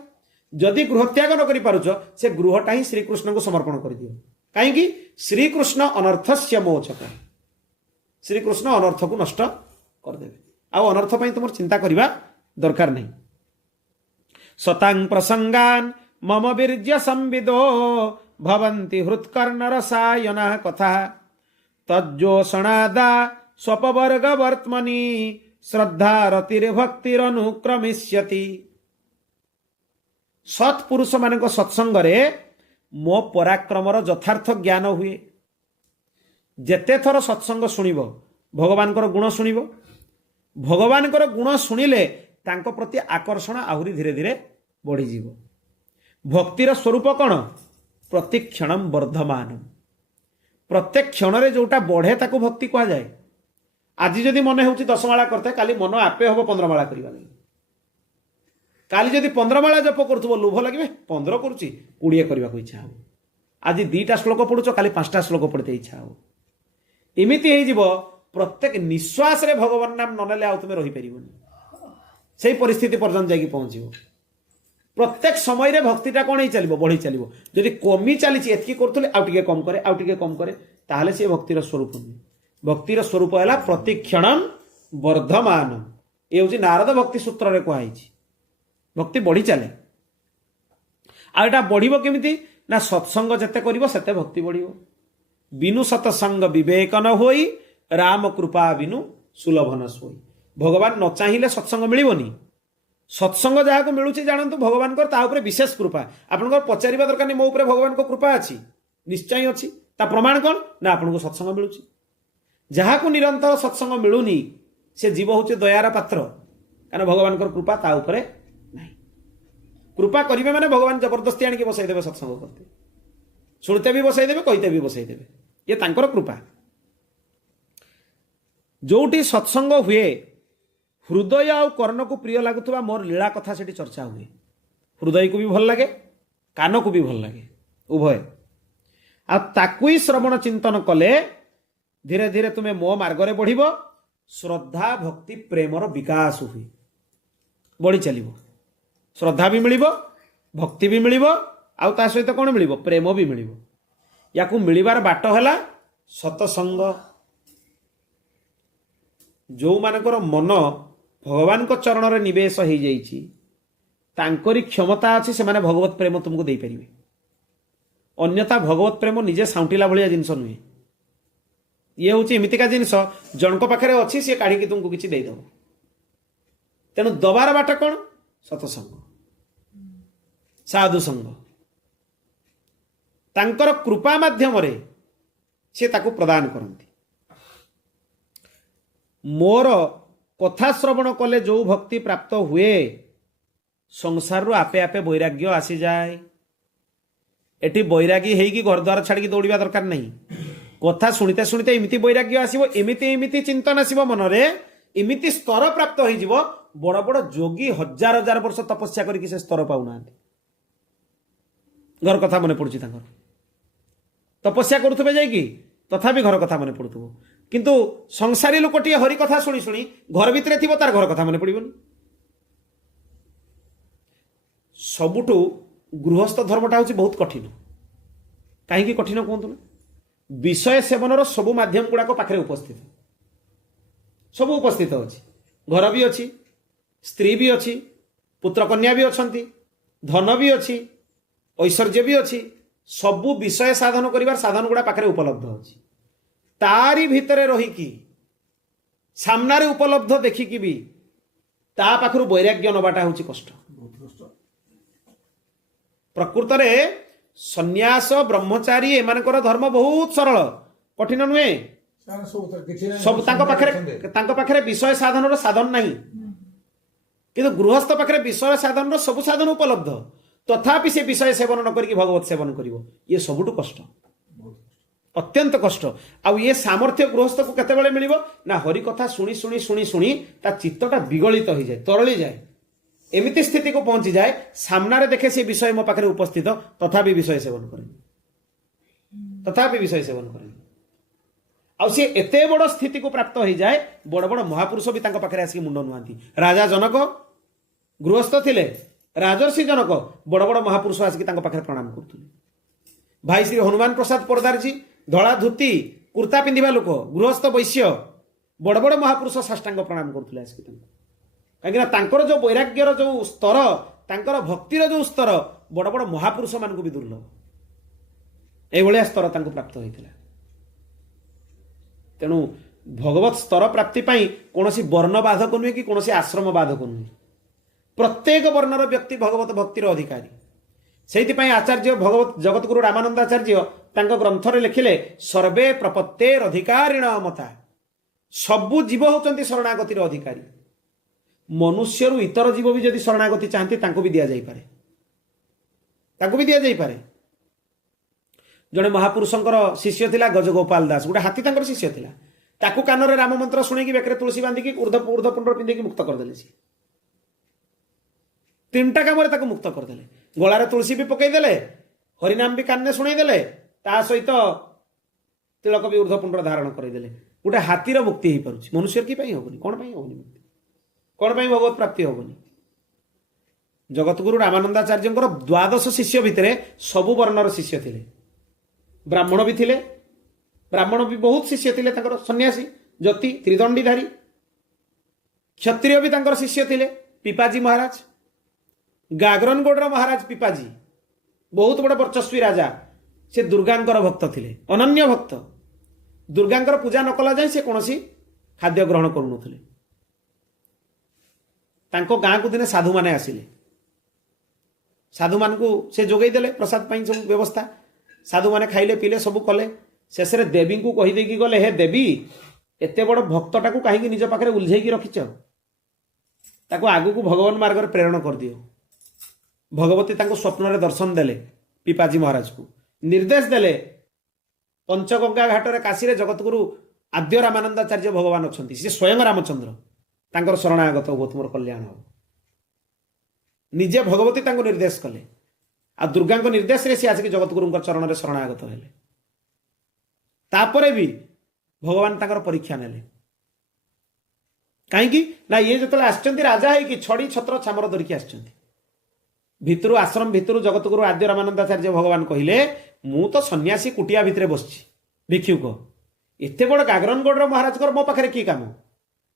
जदि गृह त्याग न करि पारुछो से गृहटा ही श्रीकृष्ण को समर्पण कर दियो। कहीं श्रीकृष्ण अनर्थस्य मोचक, श्रीकृष्ण अनर्थ को नष्ट करदेवे, आउ अनर्थ पई तुम चिंता करिबा दरकार नहीं। सतांग प्रसंगान मम वीर्य संविदो भवन्ति हृत्कर्ण रसायना कथा, तज्जोषणादा स्वपवर्ग वर्त्मनि श्रद्धा रतिर्भक्तिरनुक्रमिष्यति। सत्पुरुष मान सत्संग रे मो पराक्रमर यथार्थ ज्ञान हुए। जेते थर सत्संग शुणिब भगवान गुण शुणिब, भगवान गुण शुणिले तांको प्रति आकर्षण आहुरी धीरे धीरे बढ़ी जीव। भक्तिर स्वरूप कौन, प्रतिक्षण वर्धमान, प्रत्येक क्षण रे जोटा बढ़े ताको भक्ति कह जाए। आज जदि मन हो 10 माला करते, काली मन आपे हम 15 माला करवा लगे। काली जदि 15 माला जप करुव लोभ लगे 15 करुच्ची 20 करने को इच्छा हो। आज 2टा श्लोक पढ़ुच, काली 5टा श्लोक पढ़ते इच्छा हो। एमती हो प्रत्येक निश्वास रे भगवान नाम न नेले आ तुम रही पारिबनी, से परिस्थिति पर्यंत जाकि पहुंचो। प्रत्येक समय रे भक्तिटा कौन ही चलो, बढ़ी चलो। जदि कमी चली एतकी करुले आउ टिके कम करे, आउ टिके कम करे, ताहले से भक्तिर स्वरूप नहीं। भक्तिर स्वरूप है प्रतिक्षण वर्धमान। ये हूँ नारद भक्ति सूत्र रे कहुई, भक्ति बढ़ी चले। आटा बढ़िबो केमिति ना, सत्संग जेते करिवो सेते भक्ति बढ़िबो। बिनु सत्संग विवेक न होई, राम कृपा बिनु सुलभ न सोई। भगवान न चाहिए सत्संग मिलबनी। सत्संग जहाँ को मिलूँ जानतु भगवान ता विशेष कृपा। आपन पचारिबा दरकार नहीं, मो उपरे भगवान को कृपा अच्छी, निश्चय अच्छी। ता प्रमाण कौन ना, आपन सत्संग मिलूँ। जहाँ को निरंतर सत्संग मिलूनी से जीव हूँ दयार पात्र, कारण भगवान कृपा ता उपरे नहीं। कृपा करेंगे माने भगवान जबरदस्ती आणिक बसईदेवे, सत्संग करते शुणते भी बसईदेवे, कहते भी बसईदेवे। ये तांकर कृपा। जोटी सत्संग हुए हृदय आ कर्ण को प्रिय लगुवा मोर लीला कथा से चर्चा हुए। हृदय को भी भल लगे, कान को भी भल लगे, उभय। ताकू ही श्रवण चिंतन कले धीरे धीरे तुम्हें मो मार्गरे बढ़िब। श्रद्धा भक्ति प्रेमर विकास हुए, बढ़ी चलो। श्रद्धा भी मिलिब, भक्ति भी मिलिब, आउ ता सहित कौन मिलिब, प्रेम भी मिलिब। या मिलिबार बाट है सतसंग। जो मानकर मन भगवान को चरण रे निवेश हो जाइछि, तांकरी क्षमता अच्छी, से माने भगवत प्रेम तुमको दे परिबे। अन्यथा भगवत प्रेम निजे साउंटिला भलिया जिनस नुहे। ये हूँ एमतिका जिनस जनक पाखे अच्छी, सी काढ़ी तुमको किसी देदेव। तेणु दबार बाट कौन, सतसंग, साधु संग। तांकर कृपा माध्यम रे से ताकू प्रदान करती। मोर कथा श्रवण कले जो भक्ति प्राप्त हुए, संसार रू आपे आपे वैराग्य आसी जाए। एटी वैरागी हेगी घर द्वार छाड़ी दौड़ा दरकार नहीं। कथा शुणिते शुणिते एमती वैराग्य आसो, एमती एमती चिंतन आसो मन रे, एमती स्तर प्राप्त हो। बड़ बड़ जोगी 1000 वर्ष तपस्या करके से स्तर पाऊना। घर कथा मन पड़ुची, तपस्या करुवे जाकि तथापि घर कथा मन पड़ुव। किंतु संसारी लोकटी हरि कथा शुणी शुणी घर भितर थी, तार घर कथा मन पड़ोनी। सबुठू गृहस्थ धर्मटा हूँ बहुत कठिन। कहीं कठिन कहतु ना, विषय सेवनर सबु माध्यम गुड़ाक पाखे उपस्थित। सब उपस्थित अच्छी घर भी अच्छी स्त्री भी अच्छी पुत्र कन्या भी अच्छा धन भी अच्छी ऐश्वर्य भी अच्छी सबू विषय साधन कर साधन गुड़ा पाखे उपलब्ध अच्छी तारी भितर रहीकि सामने उपलब्ध देखिकी भी ता पाखरु वैराग्य नबाटा हूँ कष्ट प्रकृत में सन्यास ब्रह्मचारी एमानकर धर्म बहुत सरल कठिन नुहे सब पाखे विषय साधन साधन नहीं किंतु गृहस्थ पाखे विषय साधन सब साधन उपलब्ध तथापि से विषय सेवन न करके भगवत सेवन करिवो ये सबुठु कष्ट अत्यंत कष्ट आउ ये सामर्थ्य गृहस्थ को केतेबेले मिलिबो ना हरि कथा शुणी शुणी शुणी शुणी ता चित्तटा विगलित हो जाए तरली जाए एमिति स्थिति को पहुंची जाए सामने देखे से विषय मो पाखे उपस्थित तथापि विषय सेवन करें तथापि विषय सेवन करें आउ सी एते बड़ स्थिति को प्राप्त हो जाए बड़ बड़ महापुरुष भी तांको पाखे आसिक मुंड नुआंती राजा जनक गृहस्थ थिले राजर्षि जनक बड़ बड़ महापुरुष आसिक तांको पाखे प्रणाम करथुले भाई श्री हनुमान प्रसाद पोरदार जी धड़ा धोती कुर्ता पिंधिबा लोक गृहस्थ वैश्य बड़ बड़ महापुरुष साष्टांग प्रणाम करथुले आसिक कहीं तांकर जो वैराग्यर जो स्तर तांकर भक्तिर जो स्तर बड़ बड़ महापुरुष मान भी दुर्लभ एभलिया स्तर तांको प्राप्त होइतिला तेणु भगवत स्तर प्राप्ति पाई कोनोसी वर्ण बाधक नुहे कि कोनोसी आश्रम बाधक नुहे प्रत्येक वर्णर व्यक्ति भगवत भक्तिर अधिकारी से आचार्य भगवत जगतगुरु रामानंदाचार्य तांको ग्रंथरे लिखिले सर्वे प्रपत्तेर अधिकारिण मता सबु जीव होचंती शरणागतिर अधिकारी मनुष्य रु इतर जीव भी जदि शरणागति चाहती तांको भी दिया जाई पारे तांको भी दिया जाई पारे जड़े महापुरुषंकर शिष्य थिला गजगोपाल दास गोटे हाथी तांकर शिष्य थिला ताकू कानरे राम मंत्र शुणी बेकरे तुलसी बांधिकी ऊर्ध पुंड पिंधिकी मुक्त करदेले सी तीनटा काम मुक्त करदेले गलार तुलसी भी पकईदेले हरिनाम भी कान शुणईदेले ता सहित तिलक भी ऊर्ध पुंड धारण करदेले गोटे हाथीर मुक्ति हो पारुछि मनुष्य की पाई होबनी कोन पाई होबनी मुक्ति कौन पाई भगवत प्राप्ति होबनी जगतगुरु रामानंदाचार्य द्वादश शिष्य भितर सबु वर्णर शिष्य थिले ब्राह्मण भी थिले ब्राह्मण भी बहुत शिष्य थिले तांकर सन्यासी ज्योति त्रिदंडीधारी क्षत्रिय भी तांकर शिष्य थिले पिपाजी महाराज गागरनगोडर महाराज पिपाजी बहुत बड़ वर्चस्वी राजा से दुर्गांकर भक्त थिले अनन्य भक्त दुर्गांकर पूजा न कला जाए से कौनसी खाद्य ग्रहण करूनथिले तांको गाँ को दिने साधु माने आसिले साधु मान को से जोगई देले प्रसाद पाई सब व्यवस्था साधु माने खाइले पीले सब कले शेष रे देवी को कही देकी गले हे देवी एते बड़ भक्तटा को कहीं निज पाखे उलझेकी रखिच ताको आगु को भगवान मार्ग रे प्रेरण कर दियो भगवती तांको स्वप्न रे दर्शन देले पिपाजी महाराज को निर्देश देले पंचगंगा घाट रे काशी रे जगतगुरु आद्य रामानंदाचार्य भगवान अछंती से स्वयं रामचंद्र तांकर शरणागत हो तुमर कल्याण हो निजे भगवती तांको निर्देश कले आ दुर्गा को निर्देश रे से आसिक जगतगुरु चरण रे शरणागत हेले तापरे भी भगवान तांकर परीक्षा नेले कहीं ना ये जो आसचंती राजा है कि छड़ी छत्र छामर धरिकी आसचंती भितरु आश्रम भितरु जगतगुरु आद्य रामानंदाचार्य भगवान कहिले मु तो सन्यासी कुटिया भितरे बसछि भिक्षुक एते बड़ गागरनगोडर महाराज मो पाखरे की काम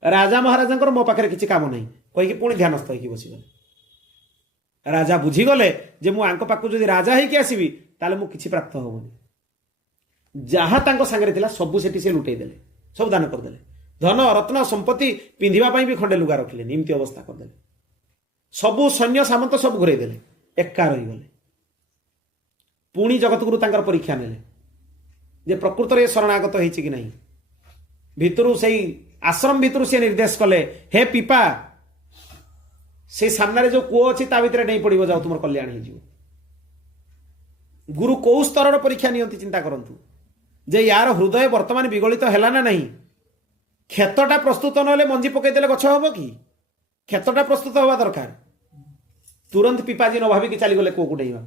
राजा महाराज मो पाखे किसी काम नहीं कहीकि पुणी ध्यानस्थ होगी बसगले राजा बुझीगले जे मु आंक पाखु जदि राजा होइकी आसीबी ताले मु किछि प्राप्त होबनी जहाँ तांको सांगरे थिला सबु सेठी से लुटेई देले सब दान कर देले धन रत्न संपत्ति पिंधिबा पई भी खंडे लुगा रखिले निमती अवस्था कर देले सबु सैन्य सामंत सब घुरई देले एका रही गले पुणी जगतगुरु तांकर परीक्षा नेले जे प्रकृत रे शरणागत होइछि कि नहीं भितरु सेई आश्रम भितर से निर्देश कले हे पिपा से सामने जो कूओ अच्छी ता भितर नहीं पड़ो जाओ तुम कल्याण हो गुरु कौ स्तर परीक्षा नियंती चिंता करंतु जे यार हृदय वर्तमान विगलित है ना नहीं क्षतटा प्रस्तुत ना मंजी पकईदे गछ हम कि क्षतटा प्रस्तुत हवा दरकार तुरंत पिपाजी न भाविकी चलीगले कूओ को डेइबा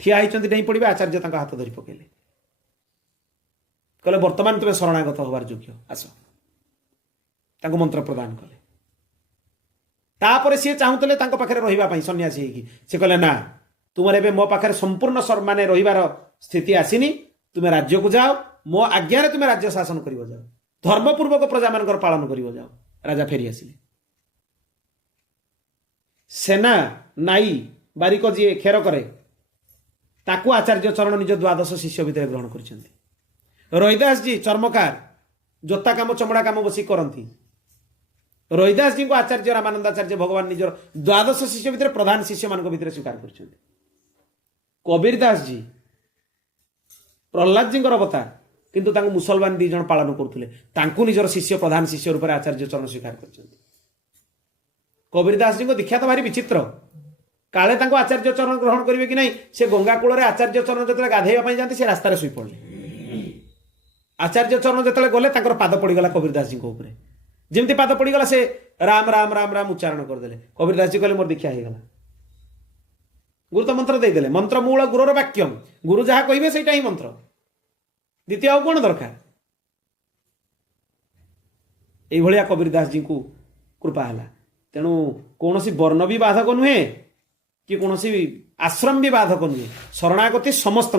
ठिया होती नहीं पड़े आचार्य हाथ धरी पकेले कहले वर्तमान तुम्हें शरणागत हबार योग्य आस तांको मंत्र प्रदान कले तापर सी चाहूले पाखे रही सन्यासी होगी सी कहले ना तुम एवं मो पाखे संपूर्ण माने रहीबार स्थिति आसीनी तुम्हें राज्य को जाओ मो आज्ञा तुम्हें राज्य शासन कर जाओ धर्मपूर्वक प्रजा मान पालन कर जाओ। राजा फेरी आसिले। सेना नाई बारिक जी खेर करे ताकू आचार्य चरण निज द्वादश शिष्य भितर ग्रहण करछन्ति। रोहिदास जी चर्मकार जोता काम चमड़ा काम बसी करती। रोहिदास जी को आचार्य रामानंदाचार्य भगवान निजर द्वादश शिष्य भितर प्रधान शिष्य मान भितर स्वीकार कर। कबीरदास जी प्रहलाद जी अवतार किंतु तांको मुसलमान दी जन पालन करते निजर शिष्य प्रधान शिष्य रूप में आचार्य चरण स्वीकार कर। कबीरदास जी को दीक्षा तो भारी विचित्र। काले तांको आचार्य चरण ग्रहण करेंगे कि नहीं से गंगा कूल आचार्य चरण जो गाधेवा जाती से रास्तार शुई पड़े। आचार्य चरण जो गले पाद पड़गला कबीरदास जी ऊपर जमी पाद पड़गला से राम राम राम राम उच्चारण करदे। कबीरदास जी कहले मोर दीक्षा हो गला। गुरु तो मंत्र देदेले मंत्र मूल गुरुर वाक्यम गुरु जहाँ कहे से ही मंत्र द्वितीय आउ कौन दरकार। ये कबीरदास जी को कृपा है। तेणु कौन सी वर्ण भी बाधक नुहे कि कौन सी आश्रम भी बाधक नुहे शरणागति समस्त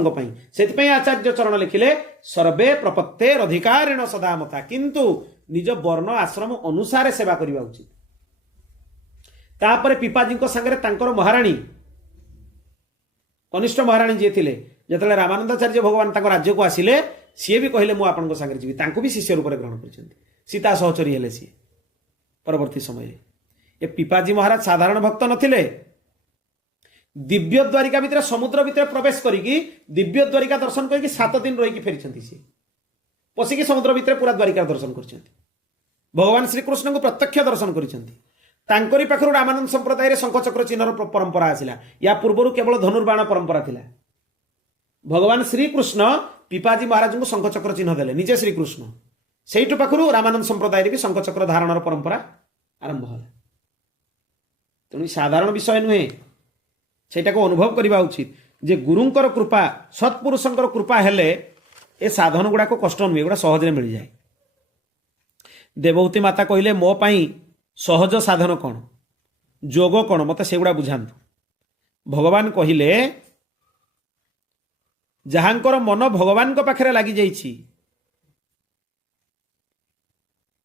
से आचार्य चरण लिखिले सर्वे प्रपत्तेर अधिकारिण सदा मता किंतु निज वर्ण आश्रम अनुसार सेवा करने उचित। तापर पिपाजी सांगे महाराणी कनिष्ठ महाराणी जी थे जो रामानंदाचार्य भगवान राज्य को आसिले सी भी कहले मुझे सांगे जी भी शिष्य रूप में ग्रहण कर। सीता सहचरी हेले सी परवर्ती समय ये पिपाजी महाराज साधारण भक्त नथिले। दिव्य द्वारिका भितर समुद्र भितर प्रवेश करिकी दिव्य द्वारिका दर्शन करके 7 दिन रही फेरी सी पशिकी समुद्र भितर पूरा द्वारिका दर्शन कर। भगवान श्रीकृष्ण को प्रत्यक्ष दर्शन कर पाखु रामानंद संप्रदाय शंखचक्र चिन्हर परंपरा आसला। या पूर्व केवल धनुर्बाण परंपरा थिला। भगवान श्रीकृष्ण पिपाजी महाराज को शंखचक्र चिन्ह देले निजे श्रीकृष्ण से पाखु रामानंद संप्रदाय भी शंखचक्र धारण परंपरा आरंभ है। तेणु साधारण विषय नुहे सेटा को अनुभव करवा उचित जे गुरुंकर कृपा सत्पुरुषंकर कृपा हेले ए साधन गुड़ा को कष्ट नुहे गुड़ा सहज मिल जाए। देवहूति माता कहले मो पाई सहज साधन कौन जोग कौन मत से गुड़ा बुझातु। भगवान कहले जहांकर मन भगवान को पाखरे लगी जाइछि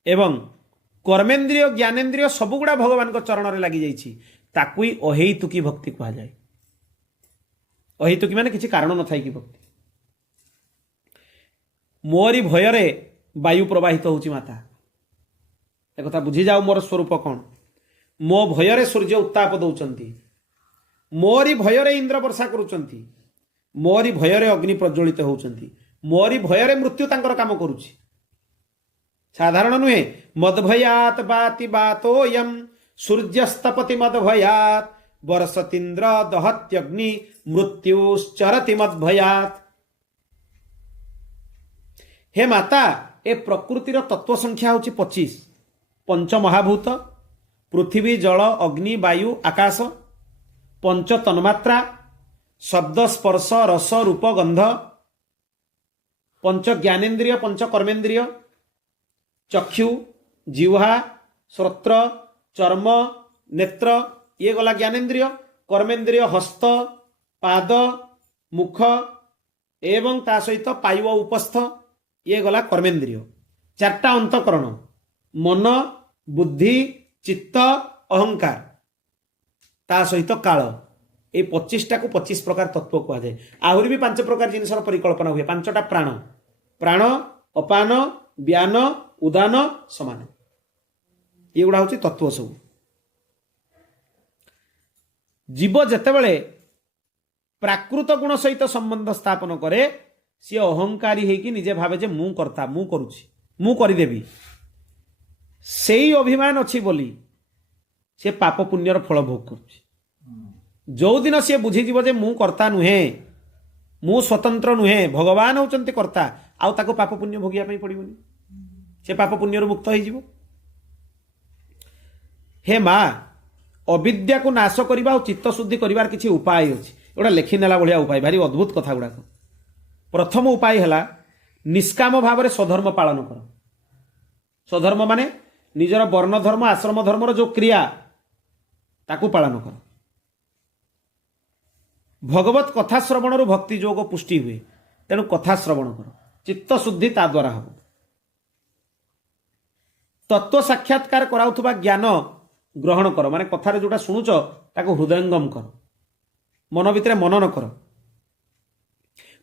एवं कर्मेन्द्रिय ज्ञानेन्द्रिय सबुगुड़ा भगवान को चरण में लगी जाइछि ताकू ही अहेतुकी भक्ति कहा जाए। अहेतुकी माने किसी कारण न थाई कि भक्ति। मोरी भयरे वायु प्रवाहित होची माता एक कथा बुझी जाओ मोर स्वरूप कौन। मो भयरे सूर्य उत्ताप दौचंती मोरी भयरे इंद्र वर्षा करुचंती मोरी भयरे अग्नि प्रज्वलित होचंती मोरी भयरे मृत्यु तांकर काम करुची। साधारण नुहे मदभयात बाति बातोयम सूर्यस्तपति मदभयात वर्षतीन्द्र दहत्यग्नि मृत्युश्चरति मदभयात। हे माता ए प्रकृतिर तत्व संख्या होची 25 पंच महाभूत पृथ्वी जल अग्नि वायु आकाश पंच तन्मात्रा शब्द स्पर्श रस रूप गंध पंच ज्ञानेन्द्रिय पंच कर्मेन्द्रिय चक्षु जिह्वा श्रोत्र चर्म नेत्र ये गला ज्ञानेन्द्रिय कर्मेन्द्रिय हस्त पाद मुख एवं ता सहित पायु उपस्थ ये गला कर्मेन्द्रिय। 4टा अंतकरण मन बुद्धि चित्त अहंकार ता सहित काल ये 25टा को 25 प्रकार तत्व कहा जाए। आहरी भी 5 प्रकार जिनसर परिकल्पना हुए 5टा प्राण प्राण अपान व्यान उदान समान ये गुड़ा हूँ तत्व सब। जीव जेतेबेले प्राकृत गुण सहित संबंध स्थापन करे सी अहंकारी है कि निजे भावे जे मु करता मु करुछि मु करिदेबी से ही अभिमान अच्छी बोली से पाप पुण्यर फल भोग करुछि। जो दिन सी बुझीज जे मु करता नुहे मु स्वतंत्र नुहे भगवान होचंती करता आउ ताको पाप पुण्य भोगिया पई पड़िबनी से पाप पुण्यर मुक्त हो। हे माँ अविद्या को नाश करने और चित्त शुद्धि करार किसी उपाय अच्छी गोटा लेखिनेला भाया उपाय भारी अद्भुत कथा गुड़ाक। प्रथम उपाय है निष्काम भाव में स्वधर्म पालन कर। स्वधर्म माने निजर वर्ण धर्म आश्रम धर्मर जो क्रिया ताकू पालन कर। भगवत कथा श्रवण रु भक्ति जोग पुष्टि हुए तेणु कथा श्रवण कर चित्त शुद्धि ता द्वारा हम। तत्व साक्षात्कार कराउथुबा ज्ञान ग्रहण कर माने कथारे जोटा शुणुच ताको हृदयंगम कर मन भितर मनन कर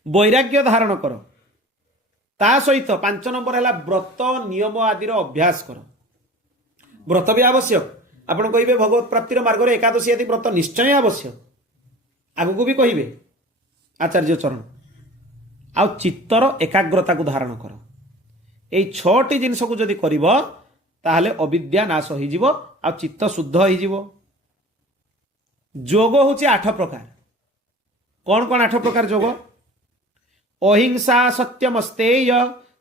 वैराग्य धारण कर ता सहित 5 नंबर है व्रत नियम आदि अभ्यास कर व्रत भी आवश्यक आपण कहिबे भगवत प्राप्तिर मार्ग रे एकादशी आदि व्रत निश्चय आवश्यक आगु को भी कहिबे आचार्य चरण आ चित्तर एकाग्रता को धारण कर এই 6টি जिनस को जदि करिब ताहले अविद्या नाश होई जिवो आ चित्त शुद्ध होई जिवो जोग होची 8 प्रकार कौन कौन 8 प्रकार जोग अहिंसा सत्यमस्तेय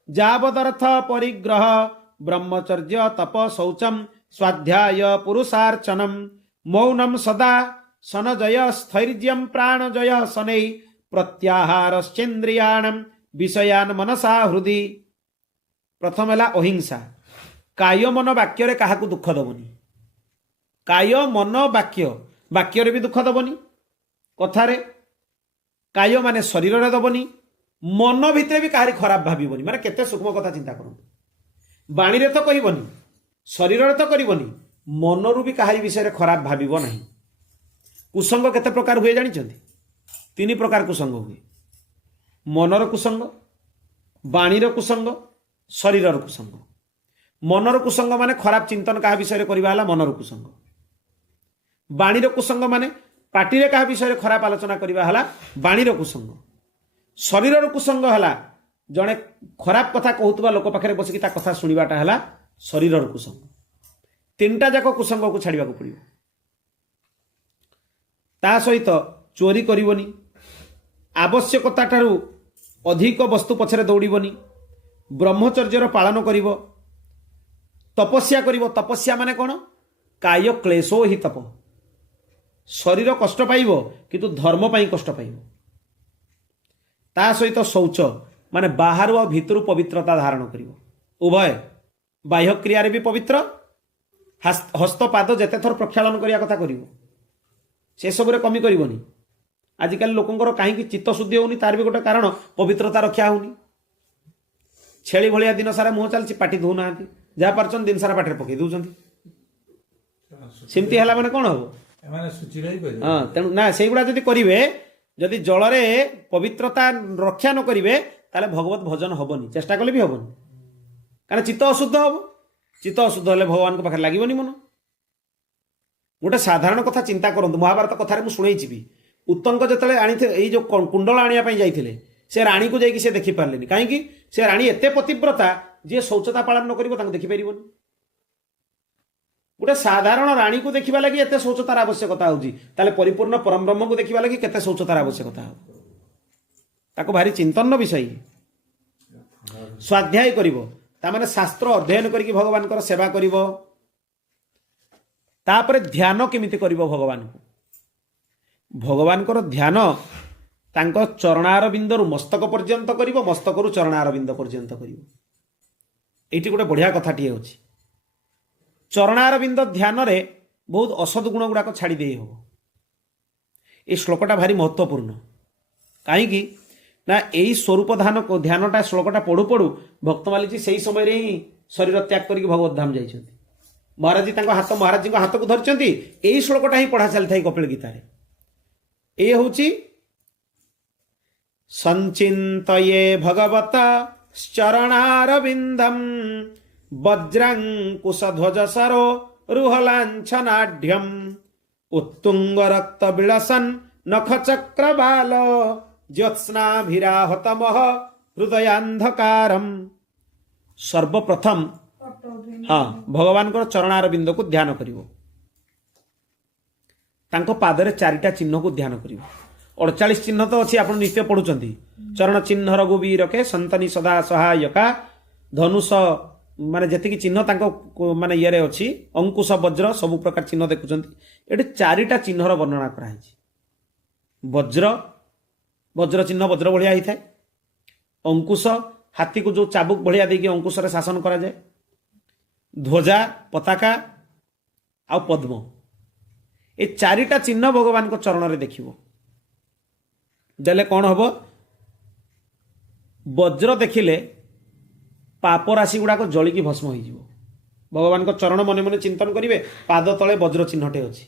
जावदर्थ परिग्रह ब्रह्मचर्य तप शौचम स्वाध्याय पुरुषार्चनम मौनम सदा सनजय स्थैर्यम प्राणजय शनै प्रत्याहारश्चेन्द्रियाणम विषयान मनसा हृदि प्रथम है अहिंसा काय मन वाक्य क्या दुख दबनी काय मन वाक्य वाक्य भी दुख दबनी कथारे काय माने शरीर रे दबनी मन भितर भी कहारी खराब भावनी माने केते सूक्ष्म कथा चिंता करूँ बाणी रे तो कहबनी शरीर रे तो करबनी मनरू भी कहारी विषय खराब भाव ना कुसंग केते प्रकार हुए जानी 3 प्रकार कुसंग हुए मनर कुसंग बाणीर कुसंग शरीर कुसंग मनर कुसंग माने खराब चिंतन क्या विषय करवा मनर कुसंग बाणीर कुसंग माने पार्टी क्या विषय खराब आलोचना करवा बाणीर कुसंग शरीर कुसंग है जड़े खराब कथा कहूबा लोक पाखे बसिक कथा शुणाटा है शरीर कुसंग 3टा जाक कुसंग को छाड़ा पड़ो ता सहित चोरी करबनी आवश्यकता ठारू अधिक वस्तु पछरे दौड़बनी ब्रह्मचर्यर पालन करिब तपस्या करिब तपस्या माने कौन काय क्लेशो ही तप शरीर कष्ट पाइब किंतु धर्म पाई कष्ट पाइब ता सहित शौच माने बाहर और भितर पवित्रता धारण करिब उभय बाह्य क्रिया भी पवित्र हस्तपाद जेते थर प्रक्षालन करिया कथा करिब से सब रे कमी करबनी आजिकल लोकंकर कहीं चित्त शुद्धि होनी तार भी गोटे कारण पवित्रता रक्षा होनी छेली भलिया दिन सारा मुह चलती पाटी धोना जहाँ पार्चन दिन सारा पाटे पकई दौरान सेमती है मैंने कौन हम हाँ तेणु ना से गुड़ा जब करेंगे जदि जलरे पवित्रता रक्षा न करेंगे ताले भगवत भजन हेनी चेष्टा कले भी हेनी कारण चित्त अशुद्ध हम चित्त अशुद्ध हेल्ले भगवान पाखे लगभग मन गोटे साधारण कथा चिंता करूँ महाभारत कथार मुझे भी उत्तंक जिते आनी जो कुंडल आने जाते से राणी को जाकि से देखी पारे कहीं से राणी एत पतिव्रता जी शौचता पालन न कर देखिपर गोटे साधारण राणी को देखा लगी एत शौचतार आवश्यकता होता परिपूर्ण परम ब्रह्म को देखा लगी केते शौचतार आवश्यकता हो भारी चिंतन विषय स्वाध्याय कर शास्त्र अध्ययन करके भगवान को सेवा कर ध्यान केमिति करिवो भगवान को भगवान को ध्यान तांको चरणार बिंदु मस्तक पर्यंत करिवो मस्तकरू चरणार बिंद पर्यंत करिवो एटी गोटे बढ़िया कथाटी होछि चरणार बिंद ध्यान रे बहुत असद गुण गुड़ाक छाड़ी दे हो ये श्लोकटा भारी महत्वपूर्ण कहीं ना यही स्वरूप ध्यानटा श्लोकटा पढ़ु पढ़ु भक्तमाली से समय रे ही शरीर त्याग करके भगवत धाम जाइछन्ति महाराज जी हाथ महाराज जी हाथ को धरचंती यही श्लोकटा ही पढ़ा चली था कपिल गीता रे ये हूँ संचिन्तये भगवत चरणारविंदम वज्रांकुशध्वज सरो रुहलांछनाढ्यम उत्तुंग रक्त विलसन नख चक्र बाल ज्योत्स्नाभिराहतमः हृदयांधकारम सर्वप्रथम हाँ भगवान को चरणारविंद को ध्यान करिवो तांको पादरे 4टा चिन्ह को ध्यान करिवो 48 चिन्ह तो अच्छी आप नित्य पढ़ुंट चरण चिन्ह रघुवीर के संतनी सदा सहायका धनुष माने जति चिन्ह तांको माने ये अच्छी अंकुश वज्र सब प्रकार चिन्ह देखुं ये 4टा चिन्हर वर्णना कराई वज्र वज्र चिन्ह वज्र भलिया होता है अंकुश हाथी को जो चाबुक भलिया देकी अंकुश रे शासन करा जाए ध्वजा पताका आ पद्म ये 4टा चिन्ह भगवान को चरण रे देखिबो देले कौन हम वज्र देखिले पाप राशि गुड़ाक जलिकी भस्म हो भगवान को चरण मन मन चिंतन करेंगे पाद तले वज्र चिन्हटे अच्छी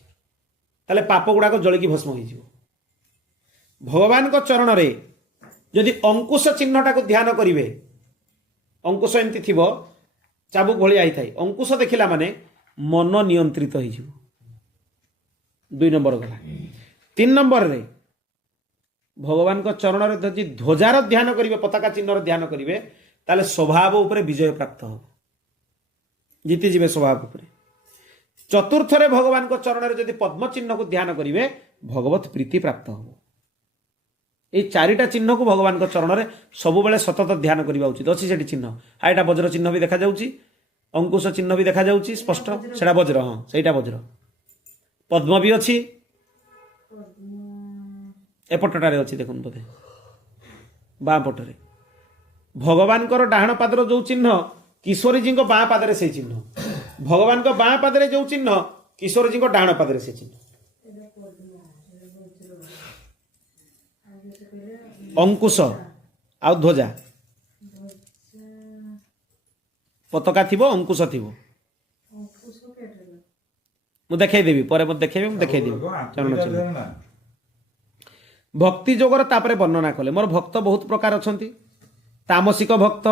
ताले पाप गुड़ाक जलिकी भस्म हो भगवान को चरण रे जदि अंकुश चिन्हटा को ध्यान करेंगे अंकुश एमती थी चाबुक भली आई थाए अंकुश देखला माने मन नियंत्रित हो 2 नंबर गला 3 नंबर रे भगवान को चरण रे जदि ध्वजार ध्यान करेंगे पताका चिन्हर ध्यान करेंगे ताले स्वभाव उपरे विजय प्राप्त हो जीति जीवे स्वभाव उपरे चतुर्थ रे भगवान को चरण रे जदि पद्म चिन्ह को ध्यान करेंगे भगवत प्रीति प्राप्त हो ये 4टा चिन्ह को भगवान को चरण रे सब बेले सतत ध्यान करबा उचित अछि सेठी चिन्ह आइटा वज्र चिन्ह भी देखा जाउची अंकुश चिन्ह भी देखा जाउची स्पष्ट सेटा वज्र हां सेटा वज्र पद्म भी अछि एपटटारे अछि देखुन बोधे बा पटरे भगवान को डाहण पादर जो चिन्ह किशोरी जी को बाँ पादरे से चिन्ह भगवान को बाँ पादरे जो चिन्ह किशोरी जी को डाहण पादरे से चिन्ह अंकुश आ ध्वजा पताका थिबो अंकुश थिबो मु देखाई देबी पर मत देखेबे मु देखाई देबी चरण चिन्ह भक्ति जोगर तापरे वर्णना कले मोर भक्त बहुत प्रकार अछंती तामसिक भक्त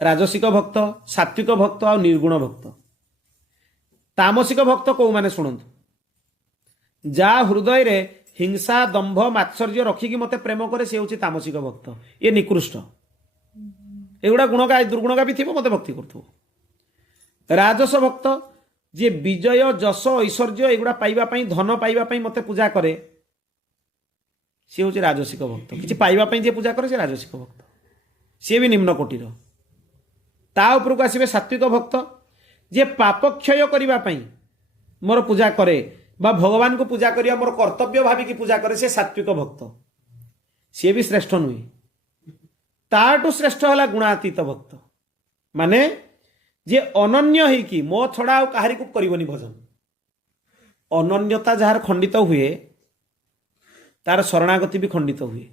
राजसिक भक्त सात्विक भक्त और निर्गुण भक्त तामसिक भक्त कौ माने शुणु जा हृदय रे हिंसा दंभ मात्सर्य रखिकी मते प्रेम करे से होची तामसिक भक्त ये निकृष्ट एगुड़ा गुणगा दुर्गुणगा भी थी मते भक्ति करथु राजस भक्त जे विजय जस ऐश्वर्य एगुड़ा पाइबा पई धन पाइबा पई मते पूजा करे से होची राजसिक भक्त किछि पाइबा पई जे पूजा करे से राजसिक भक्त से भी निम्न कोटिर ता उपरको आसीबे सात्विक भक्त जे पाप क्षय करिबा पई मोर पूजा करे बा भगवान को पूजा करिया मोर कर्तव्य भावी की पूजा करे से सात्विक भक्त सी भी श्रेष्ठ नुहे ताठू श्रेष्ठ है गुणातीत भक्त माने जे अनन्य है कि मो छड़ा कहारी को करबनी भजन अनन्यता जार खंडित हुए तार शरणागति भी खंडित हुए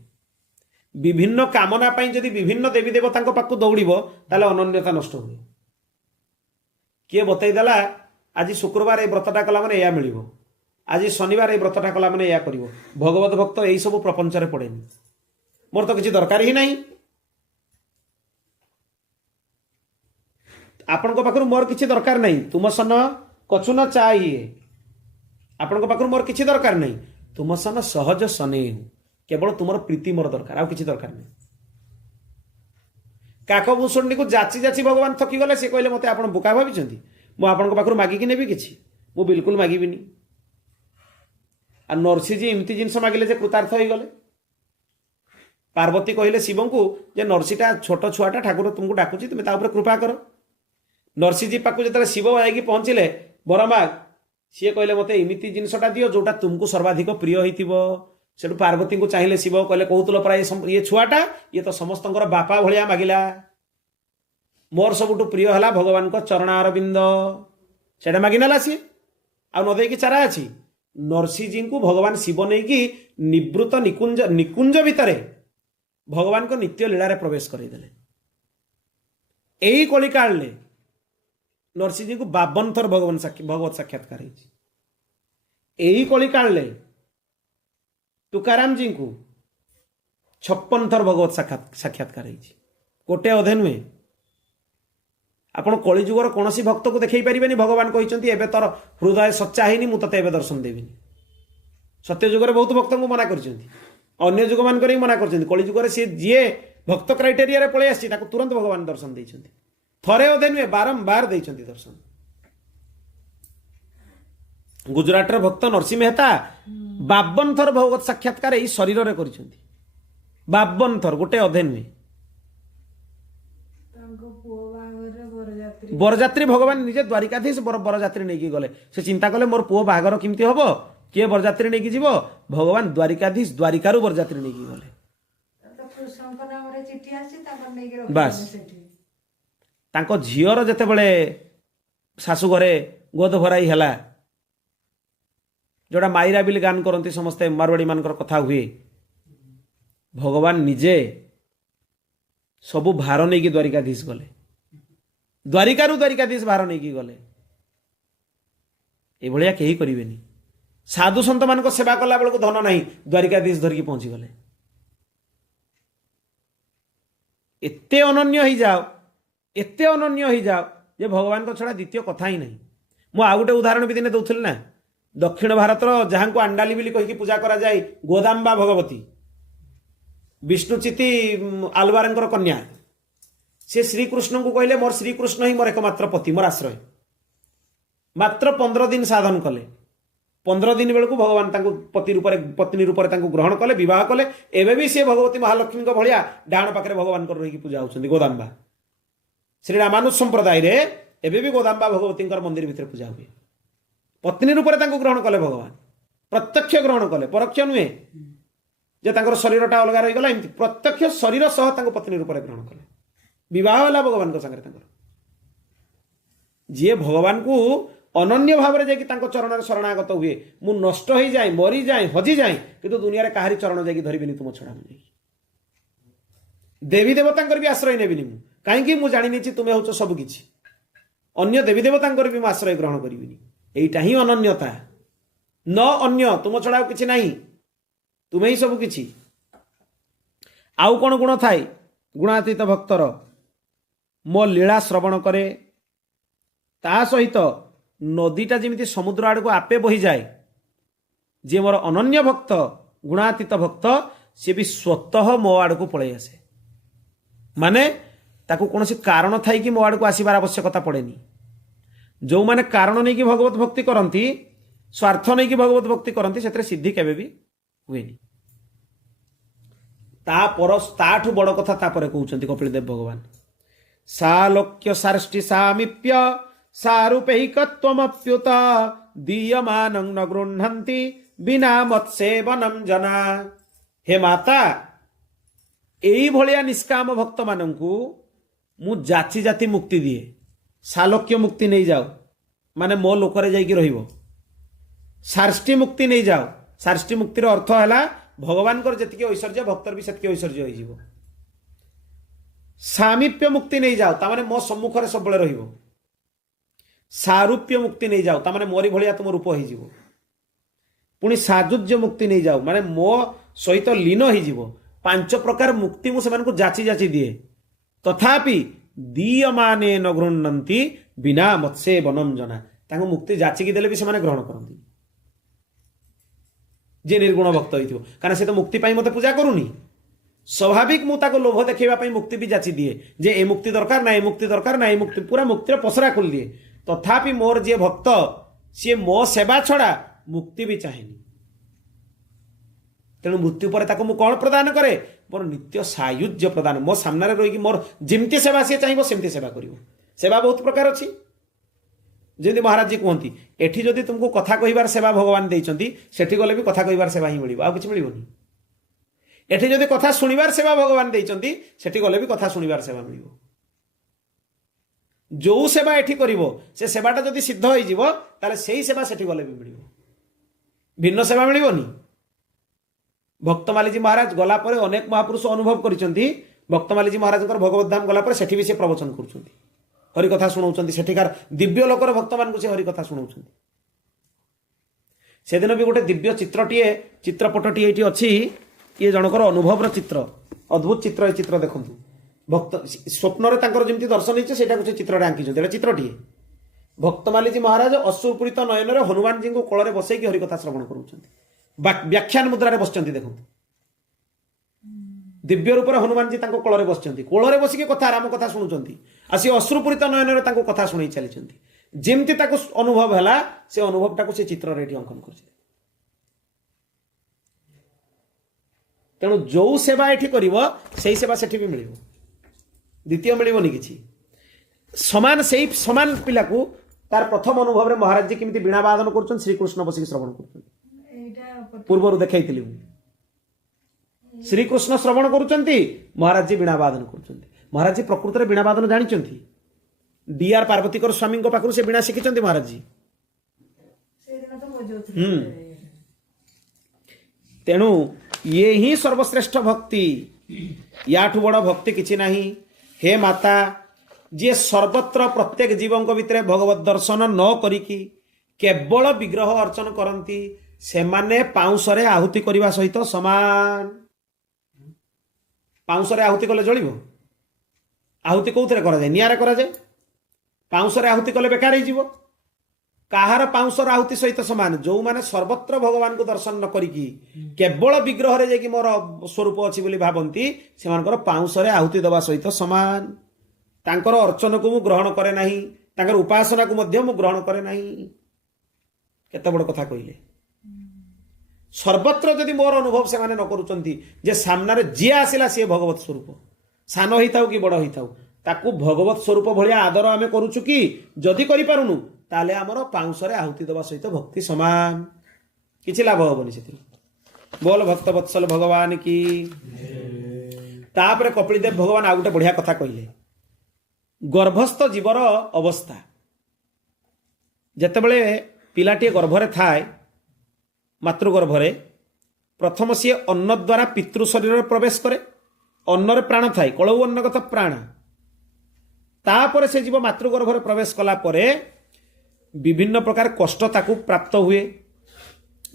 विभिन्न कामना पाई जदि विभिन्न देवी देवता पाखु दौड़िबो ताले अनन्यता नष्ट हुए किए बतई देला आज शुक्रवार ए व्रतटा कला माने या मिलिबो आज शनिवार ए व्रतटा कला माने या करिवो भगवत भक्त एई सब प्रपंच रे पड़ेनी मोर तो किछि दरकार ही नहीं आपण को पाखरु मोर किछि दरकार नहीं तुम सन कछु न चाहिए आपण को पाखरु मोर किछि दरकार नहीं तुम सन सहज स्नेह केवल तुमर प्रीति मोर दरकार आ किछि दरकार नहीं काकभूषणी को जाची जाची भगवान थकी गले से कहले मते आपण बुका भाबिचंती मु आपण को पाखरु मागी कि नेबी किछि मु बिल्कुल मागिबिनी आ नरसी जी एमती जिनस मागिले जे कृतार्थ होई गले पार्वती कहले शिव को जे नरसीटा छोट छुआटा ठाकुर तुमको डाकुची तुम ता ऊपर कृपा कर नरसी जी पाखु जतले शिव आइकी पहुंचिले बरमाग सी कहले मते एमती जिनसटा दियो जोटा तुमको सर्वाधिक प्रिय होइतिबो सेठु पार्वती को चाहिए शिव कहले कहूतल प्राय ये छुआटा ये तो समस्त बापा भलिया मागिला मोर सबुठु प्रिय है भगवान को चरणारविंद सेटा मागिनेला सी आ न देकी चारा अच्छी नरसी जी को भगवान शिव नहीं कि निवृत्त निकुंज निकुंज भितर भगवान को नित्य लीला रे प्रवेश करदेले यही कलिकाल ने नरसी जी को 52 थर भगवत साक्षात्कार यही कलिकाल ने तुकाराम जी को 56 थर भगवत साक्षात्कार गोटे अधे नुहे आपण कलिजुगर कौन भक्त को देखई पारे भगवान कहते एबे तोर हृदय सच्चा है मुझे तते दर्शन देवी सत्य जुगर बहुत भक्त को मना कर अन्य जुग मान मना कर कलिजुगर सी जी भक्त क्राइटेरिया पलि आसी तुरंत भगवान दर्शन देते थरे अधे नुहे बारंबार देते दर्शन गुजराटर भक्त नरसिंह मेहता 52 थर भगवत साक्षात्कार यही शरीर में कर 52 थर गोटे अधे नुहे बरजात्री भगवान निजे द्वारिकाधीश बरजात्री नहीं गले से चिंता कले मोर पुओ बाहागर केमती हम किए बरजात्री नहीं जीव भगवान द्वारिकाधीश द्वारिकारु बरजात्री नहीं गले बास तांको झीवर जेते बळे शाशु घरे गोद भराई हैला जोड़ा माइरा बिल गान करती समस्ते मारवाड़ी मानकर कथा हुए भगवान निजे सबु भार नहीं कि द्वारिकाधीश गले द्वारिकारु द्वारिकाधीश भार नहीं गले एभलिया केही करिवेनी साधु संत मान सेवा कला बेलू धन नहीं द्वारिकाधीश धरिकी पहुंची गले एते अनन्य हो जाओ एते अनन्य हो जाओ जे भगवान को छड़ा द्वितीय कथा ही नहीं मु आ गोटे उदाहरण भी दिने दौथि ना दक्षिण भारत जहाँ को अंडाली बोली कहीकि पूजा करा जाए गोदाम्बा भगवती विष्णुचिति आलवारंकर कन्या से श्रीकृष्ण को कहले मोर श्रीकृष्ण ही मोर एकमात्र पति मोर आश्रय मात्र 15 दिन साधन कले 15 दिन बेलू भगवान पति रूप पत्नी रूप ग्रहण कले विवाह कले एवं भी सी भगवती महालक्ष्मी भाया डाण पाखे भगवान रही पूजा होती गोदाम्बा श्री रामानुज संप्रदाय रे एवं भी गोदाम्बा भगवती मंदिर भितर पूजा हुए पत्नी रूप ग्रहण कले भगवान प्रत्यक्ष ग्रहण कले परोक्ष नुहे जे शरीरटा अलग रहीगला एमती प्रत्यक्ष शरीर सह पत्नी रूप ग्रहण कले विवाह है भगवान सागर जी भगवान को अनन्य भाव में जाकि चरण शरणागत हुए मु नष्ट हो जाए मरी जाए हजि जाए किंतु दुनिया काहारी चरण जाकि धरबिनी तुम छड़ा मुझे देवी देवता भी आश्रय नेबिनी मु कहीं मुझे जानी तुम्हें हूँ सबकि अन्य देवी देवता भी मुझे आश्रय ग्रहण करी यहीटा ही अनन्यता न अन्य तुम छड़ा कि ना तुम्हें ही सबकि आउ कौन गुण थाए गुणातीत भक्तर मो लीला श्रवण करे ता सहित नदीटा जमी समुद्र आड़ को आपे बही जाए जी मोर अनन्य भक्त गुणातीत भक्त सी भी स्वतः मो आड़ को पलि आसे माने ताकू कौन कारण थाई कि मो आड़ को आसबार आवश्यकता पड़ेनी जो माने कारण नहीं कि भगवत भक्ति करती स्वार्थ नहीं कि भगवत भक्ति करती से सिद्धि केबे भी हुएनी ताठू बड़ कथा तापर कहते कपिलदेव भगवान सालोक्य सार्ष्टि सामीप्य सारूपैकत्वमप्युत दीयमानं न गृह्णन्ति बिना मत्सेवनं जना हे माता एई भलिया निष्काम भक्त मानंकु मु जाति जाति मुक्ति दिए सालोक्य मुक्ति नहीं जाओ माने मो लोकरे जाइकी रहिबो सार्ष्टि मुक्ति नहीं जाओ सार्ष्टि मुक्तिर अर्थ है भगवान जी ऐश्वर्य भक्तर भी सेतकी ऐश्वर्य हो सामीप्य मुक्ति नहीं जाओ तामाने मो सम्मुखरे सबले रहिबो सारूप्य मुक्ति नहीं जाओ तामाने मोरी भलिया तुम रूप हो पुणी साजुज्य मुक्ति नहीं जाओ माने मो सहित लीन हो 5 प्रकार मुक्ति मुझे जाची जाची दिए तथापि दीयमाने न गृह्णन्ति बिना मत्से बनम जना तांको मुक्ति जाचिकी देले भी से ग्रहण करती जे निर्गुण भक्त हो कारण से तो मुक्ति पाई मते पूजा करूनी स्वाभाविक मुझे लोभ देखा मुक्ति भी जाची दिए जे ए मुक्ति दरकार ना ए मुक्ति दरकार ना ए मुक्ति पूरा मुक्तिर पसरा खोल दिए तथापि मोर जे भक्त सी मो सेवा छड़ा मुक्ति भी चाहेनी तेणु मृत्यु पर ताको मु कौन प्रदान करे मोर नित्य सायुज्य प्रदान मो सामने रही मोर जमती सेवा सी चाहिए सेमती सेवा करिवो सेवा बहुत प्रकार अच्छी जमी महाराज जी कहती एठी जदि तुमको कथा कहिबार सेवा भगवान देइचंती सेठी गले भी कथा कहिबार सेवा ही मिलिबो आ किछ मिलिबोनी एठी जदि कथा सुनिबार सेवा भगवान देइचंती सेठी गले भी कथा सुनिबार सेवा मिलिबो जो सेवा एठी करिवो से सेवाटा जदि सिद्ध होई जिवो ताले सेही सेवा सेठी गले भी मिलिबो भिन्न सेवा मिलिबोनी भक्तमालीजी महाराज गला परे अनेक महापुरुष अनुभव करिसंती भक्तमालीजी महाराज भगवत धाम गला परे सेठी भी से प्रवचन करुछंती हरिकथा शुणाउछंती सेठिकार दिव्य लोकर भक्त मान को से हरिकथा शुणाउछंती से दिन भी गोटे दिव्य चित्रटीए चित्रपटटीए एठी अछि ये जनकर अनुभव चित्र अद्भुत चित्र चित्र देखंतु भक्त स्वप्न जमी दर्शन होती से चित्र आंकी चित्रटीए भक्तमालीजी महाराज अश्रुपूरित नयन हनुमान जी को कोल बसैकी हरिकथा श्रवण करुँच व्याख्यान मुद्रा बस देखो दिव्य रूप हनुमान जी कोल बस बसिक कथा राम कथा शुणुंट आसी अश्रुपूरित नयन कथा शुणी चली जमती अनुभव है से अनुभवटा से चित्र अंकन कर तेणु जो सेवा ये कर सेवा से भी मिल द्वितीय मिलनी कि समान से समान पिला को तार प्रथम अनुभव में महाराज जी किमिति वीणा वादन कर श्रीकृष्ण बसिक श्रवण कर पूर्वर देखी श्रीकृष्ण श्रवण करुँच महाराज जी वीणा वादन कर महाराज जी प्रकृत में वीणा वादन जानी डीआर पार्वतीकर स्वामी पाखु से वीणा शिखी महाराज जी तेणु ये ही सर्वश्रेष्ठ भक्ति याठू बड़ भक्ति किछि नहीं हे माता जी सर्वत्र प्रत्येक जीवों भितर भगवत दर्शन न करिकी केवल विग्रह अर्चन करती सेमाने पाउंसरे आहुति करने सहित समान। पाउंसरे आहुति कले चलिबो? आहुति कौथिरे कराए? निआरे कराए। पाउंसरे आहुति कले बेकार हो। काहार पाउंसर आहुति सहित समान जो माने सर्वत्र भगवान को दर्शन न करिकी केवल विग्रह रे जे मोर स्वरूप अछि बोली भाबंती सेमानकर पाउंसरे आहुति दबा सहित समान। तांकर अर्चन को मु ग्रहण करे नाही, तांकर उपासना को मध्य मु ग्रहण करे नाही। केते बड़ कथा कहिले। सर्वत्र जदि मोर अनुभव से माने न करूचंती जे सामना रे जे आसिला से भगवत स्वरूप सान हिताउ कि बड़ हिताउ ताकू भगवत स्वरूप भलिया आदर आमे करूछु कि जदि करि पारुनु ताले हमर पाउंसरे आहुति दबा सहित भक्ति समान किछि लाभ होबनी सेति। बोल भक्त वत्सल भगवान की। तापरे कपिलदेव भगवान आ गुटे बढ़िया कथा कहिले। गर्भस्थ जीवर अवस्था जेतेबेले पिलाटी गर्भरे थाए मातृगर्भरे प्रथम सी अन्न द्वारा पितृ शरीर प्रवेश करे। अन्नरे प्राण थाए कलौ अन्नगत प्राण। तापर से जीव मातृगर्भरे प्रवेश कला परे विभिन्न प्रकार कष्ट ताकू प्राप्त हुए।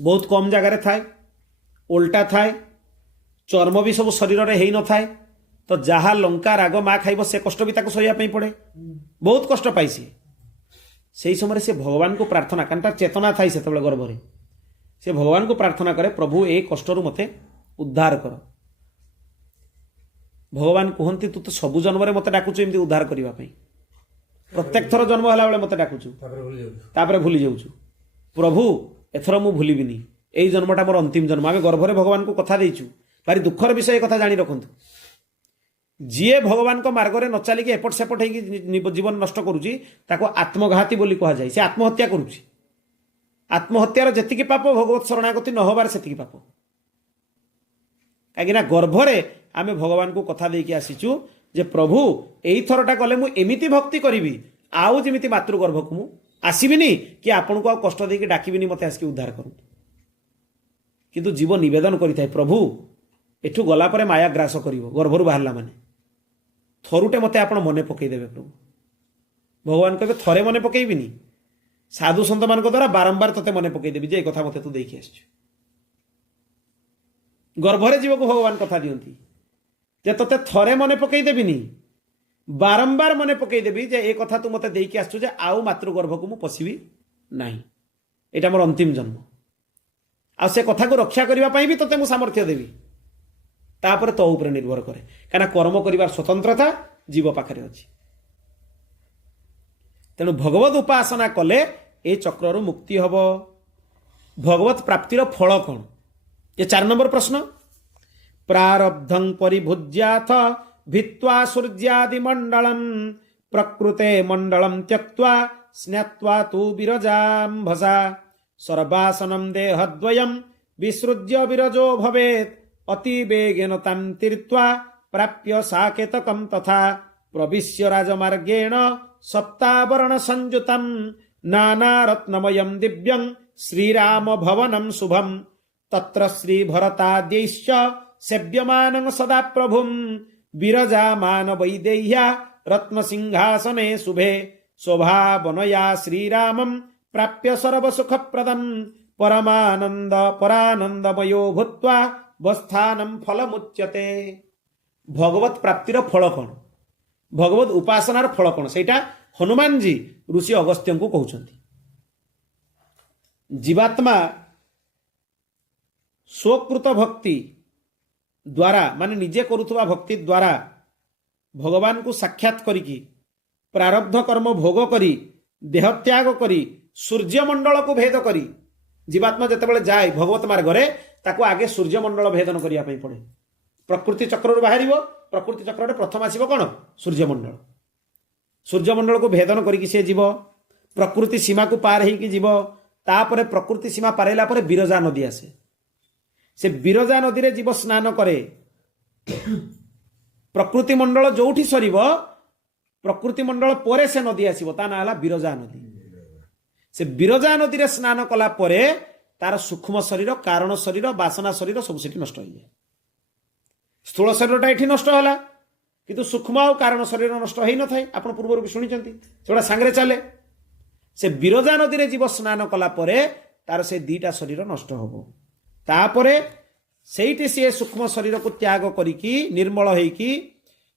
बहुत कम जगार थाए, उल्टा थाए, चर्म भी सब शरीर में हो न थाए। तो जहा लंका राग माँ खाइब से कष्ट भी ताकू सहिया पड़े। बहुत कष्ट पाई से समय से भगवान को प्रार्थना कारण चेतना थाई से गर्भरे से भगवान को प्रार्थना करे प्रभु ए कष्टरू मते उद्धार कर। भगवान कहते तू तो सबु जन्म मत डाकुचु एमती उद्धार करने प्रत्येक थर जन्म है मत डाकुचु तापर भूली जाऊँ प्रभु एथर मु भूलिबिनी यही जन्मटा मोर अंतिम जन्म। आम गर्भरे भगवान को कथा देचु भारी दुखर विषय कथा जानी रखु। जीए भगवान को मार्गरे न चलिकी एपट सेपट हो जीवन नष्ट करुच्ची ताको आत्मघाती बोली कह जाए। से आत्महत्या करुच्ची। आत्महत्यार जेतिकी पाप भगवत शरणागति न होबार सेतिकी पाप। कहीं गर्भरे आमे भगवान को कथा देकी आसीचु जे प्रभु एई थरटा गले मु एमिति भक्ति करिवि आउ जेमिति मातृगर्भ को मु आसीबिनी कि आपन को कष्ट देकी डाकिबिनी मते आसकी उद्धार करू। किंतु जीव निवेदन करिथाय प्रभु एठू गला परे माया ग्रास करिवो गर्भरु बाहरला माने थरुटे मते आपण मने पकई देबे प्रभु। भगवान कहबे थरे मने पकईबिनी साधु सन्त मान द्वारा बारंबार तते मने पकई देबी जे कथा मते तू देखि आछछु। गर्भरे जीव को भगवान कथा दियंती जे तते थरे मने पकई देबिनी बारंबार मने पकई देबी जे ए कथा तू मते देखि आछछु जे आउ मातृगर्भ को मु पसिबी नाही एटा मोर अंतिम जन्म आ से कथा को रक्षा करबा पई भी तते मु सामर्थ्य देबी। तापर तो ऊपर निर्भर करे काना कर्म करिवार स्वतंत्रता जीव पाखरे अछि। तेणु भगवत उपासना कले ए चक्ररु मुक्ति हब। भगवत प्राप्तिर फल कौन? ये 4 नंबर प्रश्न। प्रारब्धं परिभुज्याथ भित्वा सूर्यादि मंडलम प्रकृते मंडलम त्यक्त्वा स्नात्वा तु विरजाम भसा सर्वासनं देहद्वयं विसृज्य विरजो भवेत् अति वेगेन तं तीर्त्वा प्राप्य साकेतकं तथा प्रविश्य राजमार्गेण सप्तावरण संयुतं नानारत्नमयं दिव्यं श्रीराम भवनं शुभं तत्र श्री भरताद्यैश्च सेव्यमानं सदा प्रभुं विरजामान वैदेह्या रत्नसिंहासने शुभे शोभावनया श्रीरामं प्राप्य सर्वसुखप्रदं परमानंद परानंदमयो भूत्वा वस्थानं फलमुच्यते। भगवत प्राप्तिर फल कौन? भगवत उपासनार फल कौन? सेटा हनुमान जी ऋषि अगस्त्य को कहउछंती। जीवात्मा स्वकृत भक्ति द्वारा माने निजे करुथुवा भक्ति द्वारा भगवान को साक्षात करिकी प्रारब्ध कर्म भोग करी देह त्याग करी सूर्यमंडल को भेद करी जीवात्मा जेतेबेले जाए भगवत मार्गरे ताको आगे सूर्यमंडल भेदन करिया पई पड़े। प्रकृति चक्ररु बाहरिबो प्रकृति चक्र प्रथम आसीबो कोन? सूर्यमंडल। सूर्यमंडल को भेदन करिकी से जीव प्रकृति सीमा को पार होइकी जीव तापरे प्रकृति सीमा पारेला परे बिरजा नदी आसे। से बिरजा नदी रे जीव स्नान करे। प्रकृति मंडल जोठी सरीब प्रकृति मंडल परे से नदी आसीबो ता नाला बिरजा नदी। से बिरजा नदी रे स्नान कला परे तार सूक्ष्म शरीर कारण शरीर बासना शरीर सब सेठी नष्ट हो जाए। स्थूल शरीरटा एठी नष्ट होला କିନ୍ତୁ ସୂକ୍ଷ୍ମ ଆଉ କାରଣ ଶରୀର ନଷ୍ଟ ହେଇନଥାଏ। ଆପଣ ପୂର୍ବରୁ ବି ଶୁଣିଛନ୍ତି, ସେଗୁଡ଼ା ସାଙ୍ଗରେ ଚାଲେ। ସେ ବିରଜା ନଦୀରେ ଜୀବ ସ୍ନାନ କଲା ପରେ ତାର ସେ ଦିଟା ଶରୀର ନଷ୍ଟ ହବ। ତାପରେ ସେଇଠି ସିଏ ସୂକ୍ଷ୍ମ ଶରୀରକୁ ତ୍ୟାଗ କରିକି ନିର୍ମଳ ହେଇକି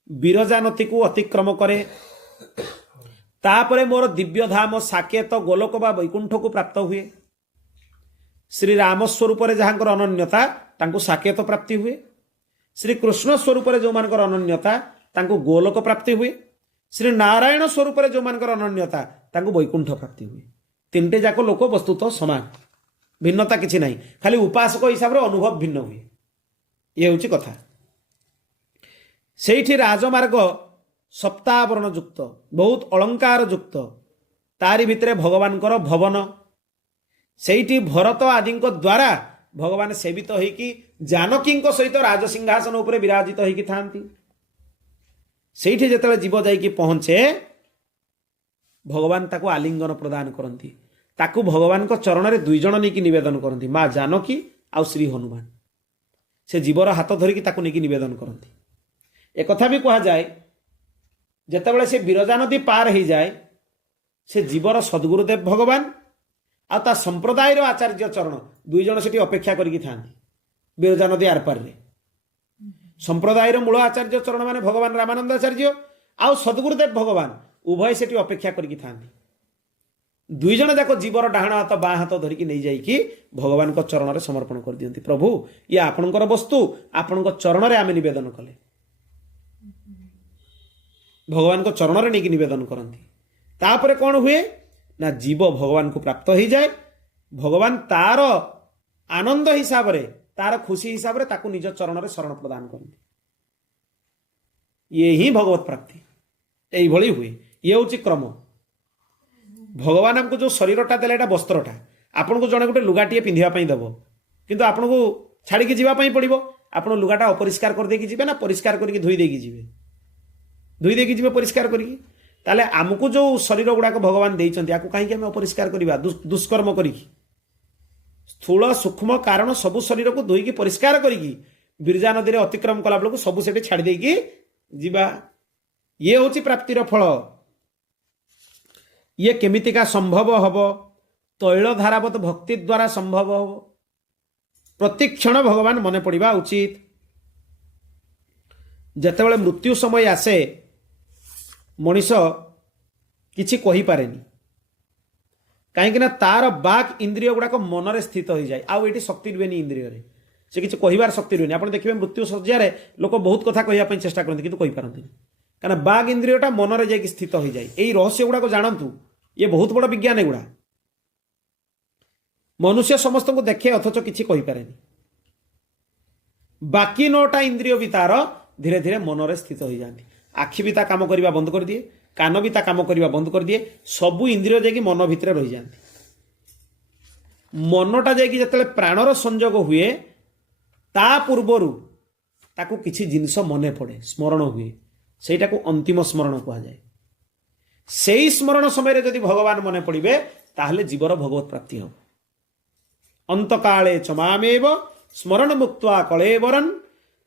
ବିରଜା ନଦୀକୁ ଅତିକ୍ରମ କରେ। ତାପରେ ମୋର ଦିବ୍ୟ ଧାମ ସାକେତ ଗୋଲୋକ ବା ବୈକୁଣ୍ଠକୁ ପ୍ରାପ୍ତ ହୁଏ। ଶ୍ରୀରାମ ସ୍ୱରୂପରେ ଯାହାଙ୍କର ଅନନ୍ୟତା ତାଙ୍କୁ ସାକେତ ପ୍ରାପ୍ତି ହୁଏ। ଶ୍ରୀକୃଷ୍ଣ ସ୍ୱରୂପରେ ଯେଉଁମାନଙ୍କର ଅନନ୍ୟତା ତାଙ୍କୁ ଗୋଲୋକ ପ୍ରାପ୍ତି ହୁଏ। ଶ୍ରୀ ନାରାୟଣ ସ୍ୱରୂପରେ ଯେଉଁମାନଙ୍କର ଅନନ୍ୟତା ତାଙ୍କୁ ବୈକୁଣ୍ଠ ପ୍ରାପ୍ତି ହୁଏ। ତିନିଟି ଯାକ ଲୋକ ବସ୍ତୁତଃ ସମାନ, ଭିନ୍ନତା କିଛି ନାହିଁ, ଖାଲି ଉପାସକ ହିସାବରେ ଅନୁଭବ ଭିନ୍ନ ହୁଏ। ଇଏ ହେଉଛି କଥା। ସେଇଠି ରାଜମାର୍ଗ ସପ୍ତାବରଣ ଯୁକ୍ତ, ବହୁତ ଅଳଙ୍କାର ଯୁକ୍ତ, ତାରି ଭିତରେ ଭଗବାନଙ୍କର ଭବନ। ସେଇଠି ଭରତ ଆଦିଙ୍କ ଦ୍ୱାରା ଭଗବାନ ସେବିତ ହେଇକି ଜାନକୀଙ୍କ ସହିତ ରାଜସିଂହାସନ ଉପରେ ବିରାଜିତ ହେଇକି ଥାନ୍ତି। ସେଇଠି ଯେତେବେଳେ ଜୀବ ଯାଇକି ପହଞ୍ଚେ ଭଗବାନ ତାକୁ ଆଲିଙ୍ଗନ ପ୍ରଦାନ କରନ୍ତି। ତାକୁ ଭଗବାନଙ୍କ ଚରଣରେ ଦୁଇ ଜଣ ନେଇକି ନିବେଦନ କରନ୍ତି, ମା ଜାନକୀ ଆଉ ଶ୍ରୀ ହନୁମାନ। ସେ ଜୀବର ହାତ ଧରିକି ତାକୁ ନେଇକି ନିବେଦନ କରନ୍ତି। ଏକଥା ବି କୁହାଯାଏ, ଯେତେବେଳେ ସେ ବିରଜା ନଦୀ ପାର ହେଇଯାଏ ସେ ଜୀବର ସଦ୍ଗୁରୁଦେବ ଭଗବାନ ଆଉ ତା ସମ୍ପ୍ରଦାୟର ଆଚାର୍ଯ୍ୟ ଚରଣ ଦୁଇ ଜଣ ସେଠି ଅପେକ୍ଷା କରିକି ଥାନ୍ତି ବିରଜା ନଦୀ ଆରପାରରେ। ସମ୍ପ୍ରଦାୟର ମୂଳ ଆଚାର୍ଯ୍ୟ ଚରଣ ମାନେ ଭଗବାନ ରାମାନନ୍ଦ ଆଚାର୍ଯ୍ୟ ଆଉ ସଦ୍ଗୁରୁଦେବ ଭଗବାନ ଉଭୟ ସେଠି ଅପେକ୍ଷା କରିକି ଥାନ୍ତି। ଦୁଇ ଜଣ ଯାକ ଜୀବର ଡାହାଣ ହାତ ବାଁ ହାତ ଧରିକି ନେଇଯାଇକି ଭଗବାନଙ୍କ ଚରଣରେ ସମର୍ପଣ କରିଦିଅନ୍ତି। ପ୍ରଭୁ, ଇଏ ଆପଣଙ୍କର ବସ୍ତୁ, ଆପଣଙ୍କ ଚରଣରେ ଆମେ ନିବେଦନ କଲେ। ଭଗବାନଙ୍କ ଚରଣରେ ନେଇକି ନିବେଦନ କରନ୍ତି। ତାପରେ କ'ଣ ହୁଏ ନା ଜୀବ ଭଗବାନଙ୍କୁ ପ୍ରାପ୍ତ ହେଇଯାଏ। ଭଗବାନ ତାର ଆନନ୍ଦ ହିସାବରେ, ତାର ଖୁସି ହିସାବରେ ତାକୁ ନିଜ ଚରଣରେ ଶରଣ ପ୍ରଦାନ କରନ୍ତି। ଇଏ ହିଁ ଭଗବତ ପ୍ରାପ୍ତି। এইଭଳି ହୁଏ। ଇଏ ହେଉଛି କ୍ରମ। ଭଗବାନ ଆମକୁ ଯେଉଁ ଶରୀରଟା ଦେଲେ ଏଇଟା ବସ୍ତ୍ରଟା, ଆପଣଙ୍କୁ ଜଣେ ଗୋଟେ ଲୁଗାଟିଏ ପିନ୍ଧିବା ପାଇଁ ଦେବ, କିନ୍ତୁ ଆପଣଙ୍କୁ ଛାଡ଼ିକି ଯିବା ପାଇଁ ପଡ଼ିବ। ଆପଣ ଲୁଗାଟା ଅପରିଷ୍କାର କରିଦେଇକି ଯିବେ ନା ପରିଷ୍କାର କରିକି ଧୋଇ ଦେଇକି ଯିବେ? ଧୋଇ ଦେଇକି ଯିବେ ପରିଷ୍କାର କରିକି। ତାହେଲେ ଆମକୁ ଯେଉଁ ଶରୀର ଗୁଡ଼ାକ ଭଗବାନ ଦେଇଛନ୍ତି ୟାକୁ କାହିଁକି ଆମେ ଅପରିଷ୍କାର କରିବା ଦୁଷ୍କର୍ମ କରିକି? ସ୍ଥୂଳ ସୂକ୍ଷ୍ମ କାରଣ ସବୁ ଶରୀରକୁ ଧୋଇକି ପରିଷ୍କାର କରିକି ବିରଜା ନଦୀରେ ଅତିକ୍ରମ କଲା ବେଳକୁ ସବୁ ସେଠି ଛାଡ଼ି ଦେଇକି ଯିବା। ଇଏ ହେଉଛି ପ୍ରାପ୍ତିର ଫଳ। ଇଏ କେମିତିକା ସମ୍ଭବ ହବ? ତୈଳ ଧାରାବତ ଭକ୍ତି ଦ୍ୱାରା ସମ୍ଭବ ହବ। ପ୍ରତିକ୍ଷଣ ଭଗବାନ ମନେ ପଡ଼ିବା ଉଚିତ। ଯେତେବେଳେ ମୃତ୍ୟୁ ସମୟ ଆସେ ମଣିଷ କିଛି କହିପାରେନି, କାହିଁକି ନା ତାର ବାକ୍ ଇନ୍ଦ୍ରିୟ ଗୁଡ଼ାକ ମନରେ ସ୍ଥିତ ହୋଇଯାଏ। ଆଉ ଏଠି ଶକ୍ତି ରୁହେନି ଇନ୍ଦ୍ରିୟରେ, ସେ କିଛି କହିବାର ଶକ୍ତି ରୁହେନି। ଆପଣ ଦେଖିବେ ମୃତ୍ୟୁ ଶଯ୍ୟାରେ ଲୋକ ବହୁତ କଥା କହିବା ପାଇଁ ଚେଷ୍ଟା କରନ୍ତି କିନ୍ତୁ କହିପାରନ୍ତିନି, କାରଣ ବାକ୍ ଇନ୍ଦ୍ରିୟଟା ମନରେ ଯାଇକି ସ୍ଥିତ ହୋଇଯାଏ। ଏଇ ରହସ୍ୟ ଗୁଡ଼ାକ ଜାଣନ୍ତୁ, ଇଏ ବହୁତ ବଡ଼ ବିଜ୍ଞାନ। ଏଗୁଡ଼ା ମନୁଷ୍ୟ ସମସ୍ତଙ୍କୁ ଦେଖେ ଅଥଚ କିଛି କହିପାରେନି। ବାକି 9ଟା ଇନ୍ଦ୍ରିୟ ବି ତାର ଧୀରେ ଧୀରେ ମନରେ ସ୍ଥିତ ହୋଇଯାନ୍ତି। ଆଖି ବି ତା କାମ କରିବା ବନ୍ଦ କରିଦିଏ, କାନ ବି ତା କାମ କରିବା ବନ୍ଦ କରିଦିଏ, ସବୁ ଇନ୍ଦ୍ରିୟ ଯାଇକି ମନ ଭିତରେ ରହିଯାନ୍ତି। ମନଟା ଯାଇକି ଯେତେବେଳେ ପ୍ରାଣର ସଂଯୋଗ ହୁଏ ତା ପୂର୍ବରୁ ତାକୁ କିଛି ଜିନିଷ ମନେ ପଡ଼େ, ସ୍ମରଣ ହୁଏ, ସେଇଟାକୁ ଅନ୍ତିମ ସ୍ମରଣ କୁହାଯାଏ। ସେଇ ସ୍ମରଣ ସମୟରେ ଯଦି ଭଗବାନ ମନେ ପଡ଼ିବେ ତାହେଲେ ଜୀବର ଭଗବତ ପ୍ରାପ୍ତି ହେବ। ଅନ୍ତକାଳେ ଚମାମେବ ସ୍ମରଣ ମୁକ୍ତ୍ୱା କଳେବରନ୍।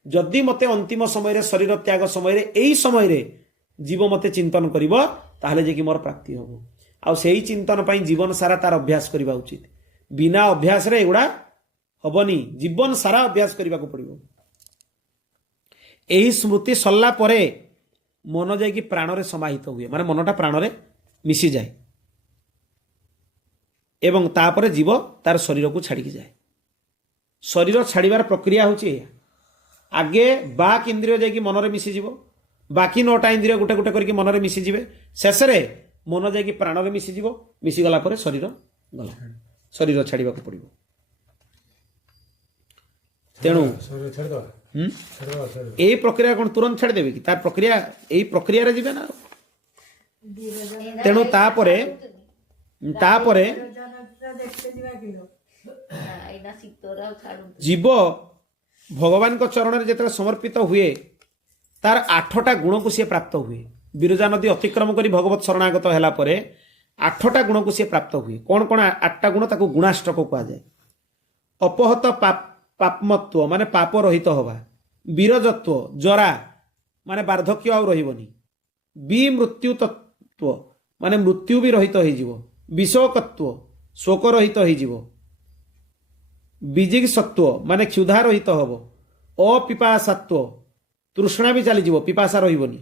ଯଦି ମୋତେ ଅନ୍ତିମ ସମୟରେ ଶରୀର ତ୍ୟାଗ ସମୟରେ ଏଇ ସମୟରେ ଜୀବ ମୋତେ ଚିନ୍ତନ କରିବ ତାହେଲେ ଯାଇକି ମୋର ପ୍ରାପ୍ତି ହେବ। ଆଉ ସେଇ ଚିନ୍ତନ ପାଇଁ ଜୀବନ ସାରା ତାର ଅଭ୍ୟାସ କରିବା ଉଚିତ। ବିନା ଅଭ୍ୟାସରେ ଏଗୁଡ଼ା ହବନି, ଜୀବନ ସାରା ଅଭ୍ୟାସ କରିବାକୁ ପଡ଼ିବ। ଏହି ସ୍ମୃତି ସରିଲା ପରେ ମନ ଯାଇକି ପ୍ରାଣରେ ସମାହିତ ହୁଏ, ମାନେ ମନଟା ପ୍ରାଣରେ ମିଶିଯାଏ ଏବଂ ତାପରେ ଜୀବ ତାର ଶରୀରକୁ ଛାଡ଼ିକି ଯାଏ। ଶରୀର ଛାଡ଼ିବାର ପ୍ରକ୍ରିୟା ହେଉଛି ଏଇଆ। ଆଗେ ବାକ୍ ଇନ୍ଦ୍ରିୟ ଯାଇକି ମନରେ ମିଶିଯିବ, ବାକି 9ଟା ଇନ୍ଦ୍ରିୟ ଗୋଟେ ଗୋଟେ କରିକି ମନରେ ମିଶିଯିବେ, ଶେଷରେ ମନ ଯାଇକି ପ୍ରାଣରେ ମିଶିଯିବ। ମିଶିଗଲା ପରେ ଶରୀର ଗଲା, ଶରୀର ଛାଡ଼ିବାକୁ ପଡ଼ିବ। ତେଣୁ এই প্রক্রিয়া কোন তুরন্ত ছাড়ি দেবে কি? তার প্রক্রিয়া এই প্রক্রিয়ারে যাবে না। তেণু তাপরে তাপরে জীব ভগবানଙ୍କ চরণରେ যেତେବେଳେ ସମର୍ପିତ ହୁଏ ତାର 8ଟା ଗୁଣକୁ ସିଏ ପ୍ରାପ୍ତ ହୁଏ। ବିରଜା ନଦୀ ଅତିକ୍ରମ କରି ଭଗବତ ଶରଣାଗତ ହେଲା ପରେ 8ଟା ଗୁଣକୁ ସିଏ ପ୍ରାପ୍ତ ହୁଏ। କ'ଣ କ'ଣ 8ଟା ଗୁଣ? ତାକୁ ଗୁଣାଷ୍ଟକ କୁହାଯାଏ। ଅପହତ ପାପମତ୍ୱ ମାନେ ପାପ ରହିତ ହବା, ବିରଜତ୍ୱ ଜରା माने वार्धक्य आउ रहिबनी विमृत्यु तत्व माने मृत्यु भी रहित होइजिवो विशोकत्व शोक रहित होइजिवो विजिगीषत्व माने क्षुधा रहित हबो अपिपासात्व तृष्णा भी चलीजिवो पिपासा रहिबनी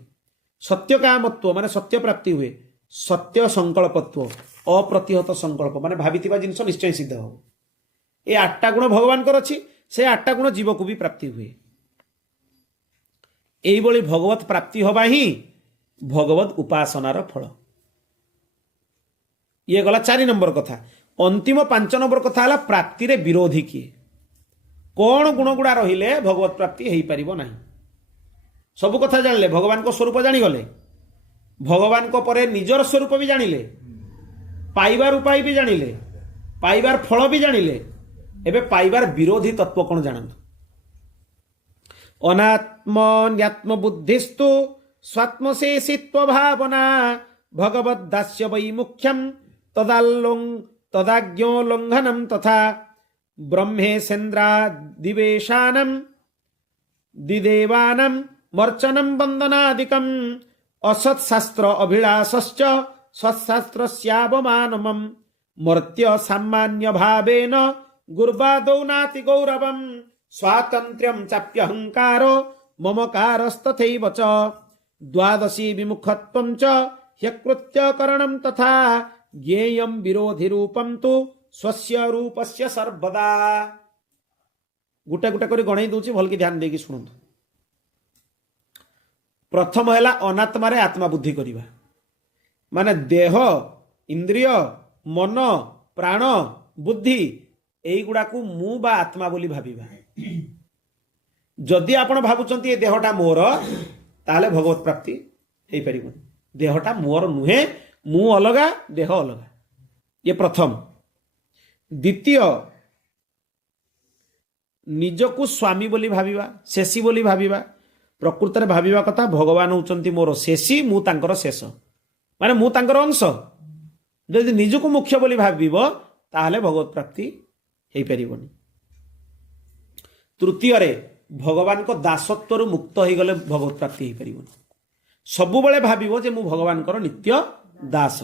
सत्यकामत्व माने सत्य प्राप्ति हुए सत्य संकल्पत्व अप्रतिहत संकल्प माने भावितिबा जिनिस निश्चय सिद्ध हो ए 8टा गुण भगवान कर अछि से 8टा गुण जीव को भी प्राप्ति हुए एई बळी भगवत प्राप्ति होबा ही भगवत उपासनार फल ये गला 4 नंबर कथा अंतिम 5 नंबर कथा हला प्राप्ति रे विरोधी किए कौन गुण गुड़ा रहिले भगवत प्राप्ति हेई परिबो नाही सब कथा जानले भगवान को स्वरूप जानी गले भगवान को परे निजर स्वरूप भी जानिले पाइबार उपाय भी जानिले पाइबार फल भी जानिले एबे पाइबार विरोधी तत्व कौन जानतु अनात्मन्यात्म बुद्धिस्तु स्वात्मशेषित्व भावना भगवद दास्य वै मुख्यम तदाज्ञोल्लंघनम तथा ब्रह्मेशेन्द्रा दिवेशानम दिदेवानम मर्चनम वंदनादिकम असत्शास्त्र अभिलाषश्च सत्शास्त्रस्यावमानमं मर्त्य सामान्य भावेन गुर्वादौ नाति गौरवं स्वातन्त्र्यं चाप्यहंकारो ममकारस्तथैव च द्वादशी विमुखत्वं च ह्यकृत्यकरणं तथा ज्ञेयं विरोधि रूपं तु स्वस्य रूपस्य सर्वदा गुटा गुटा करी गणई दूची भल की ध्यान देकी सुनंतु प्रथम है अनात्मा रे आत्मा बुद्धि करिबा माने देह इंद्रिय मन प्राण बुद्धि एई गुडा को मु बा आत्मा बोली भाबिबा जदि आपण भाबुचंती ए देहटा मोर ताले भगवत प्राप्ति हेई परिबो देहटा मोर नुहे मु अलगा देह अलगा ये प्रथम द्वितीय निजकु स्वामी बोली भाबिबा शेषी बोली भाबिबा प्रकृत में भाविबा कथा भगवान होचंती मोर शेषी मु तांकर शेष माने मु तांकर अंश जदि निजको मुख्य बोली भाबिबो ताहले भगवत प्राप्ति हेई परिबोनी तृतीय रे भगवान को दासत्व रु मुक्त हो गले भगवत प्राप्ति हेई परिबोनी सबु बेले भाबिबो जे मु भगवान कर नित्य दास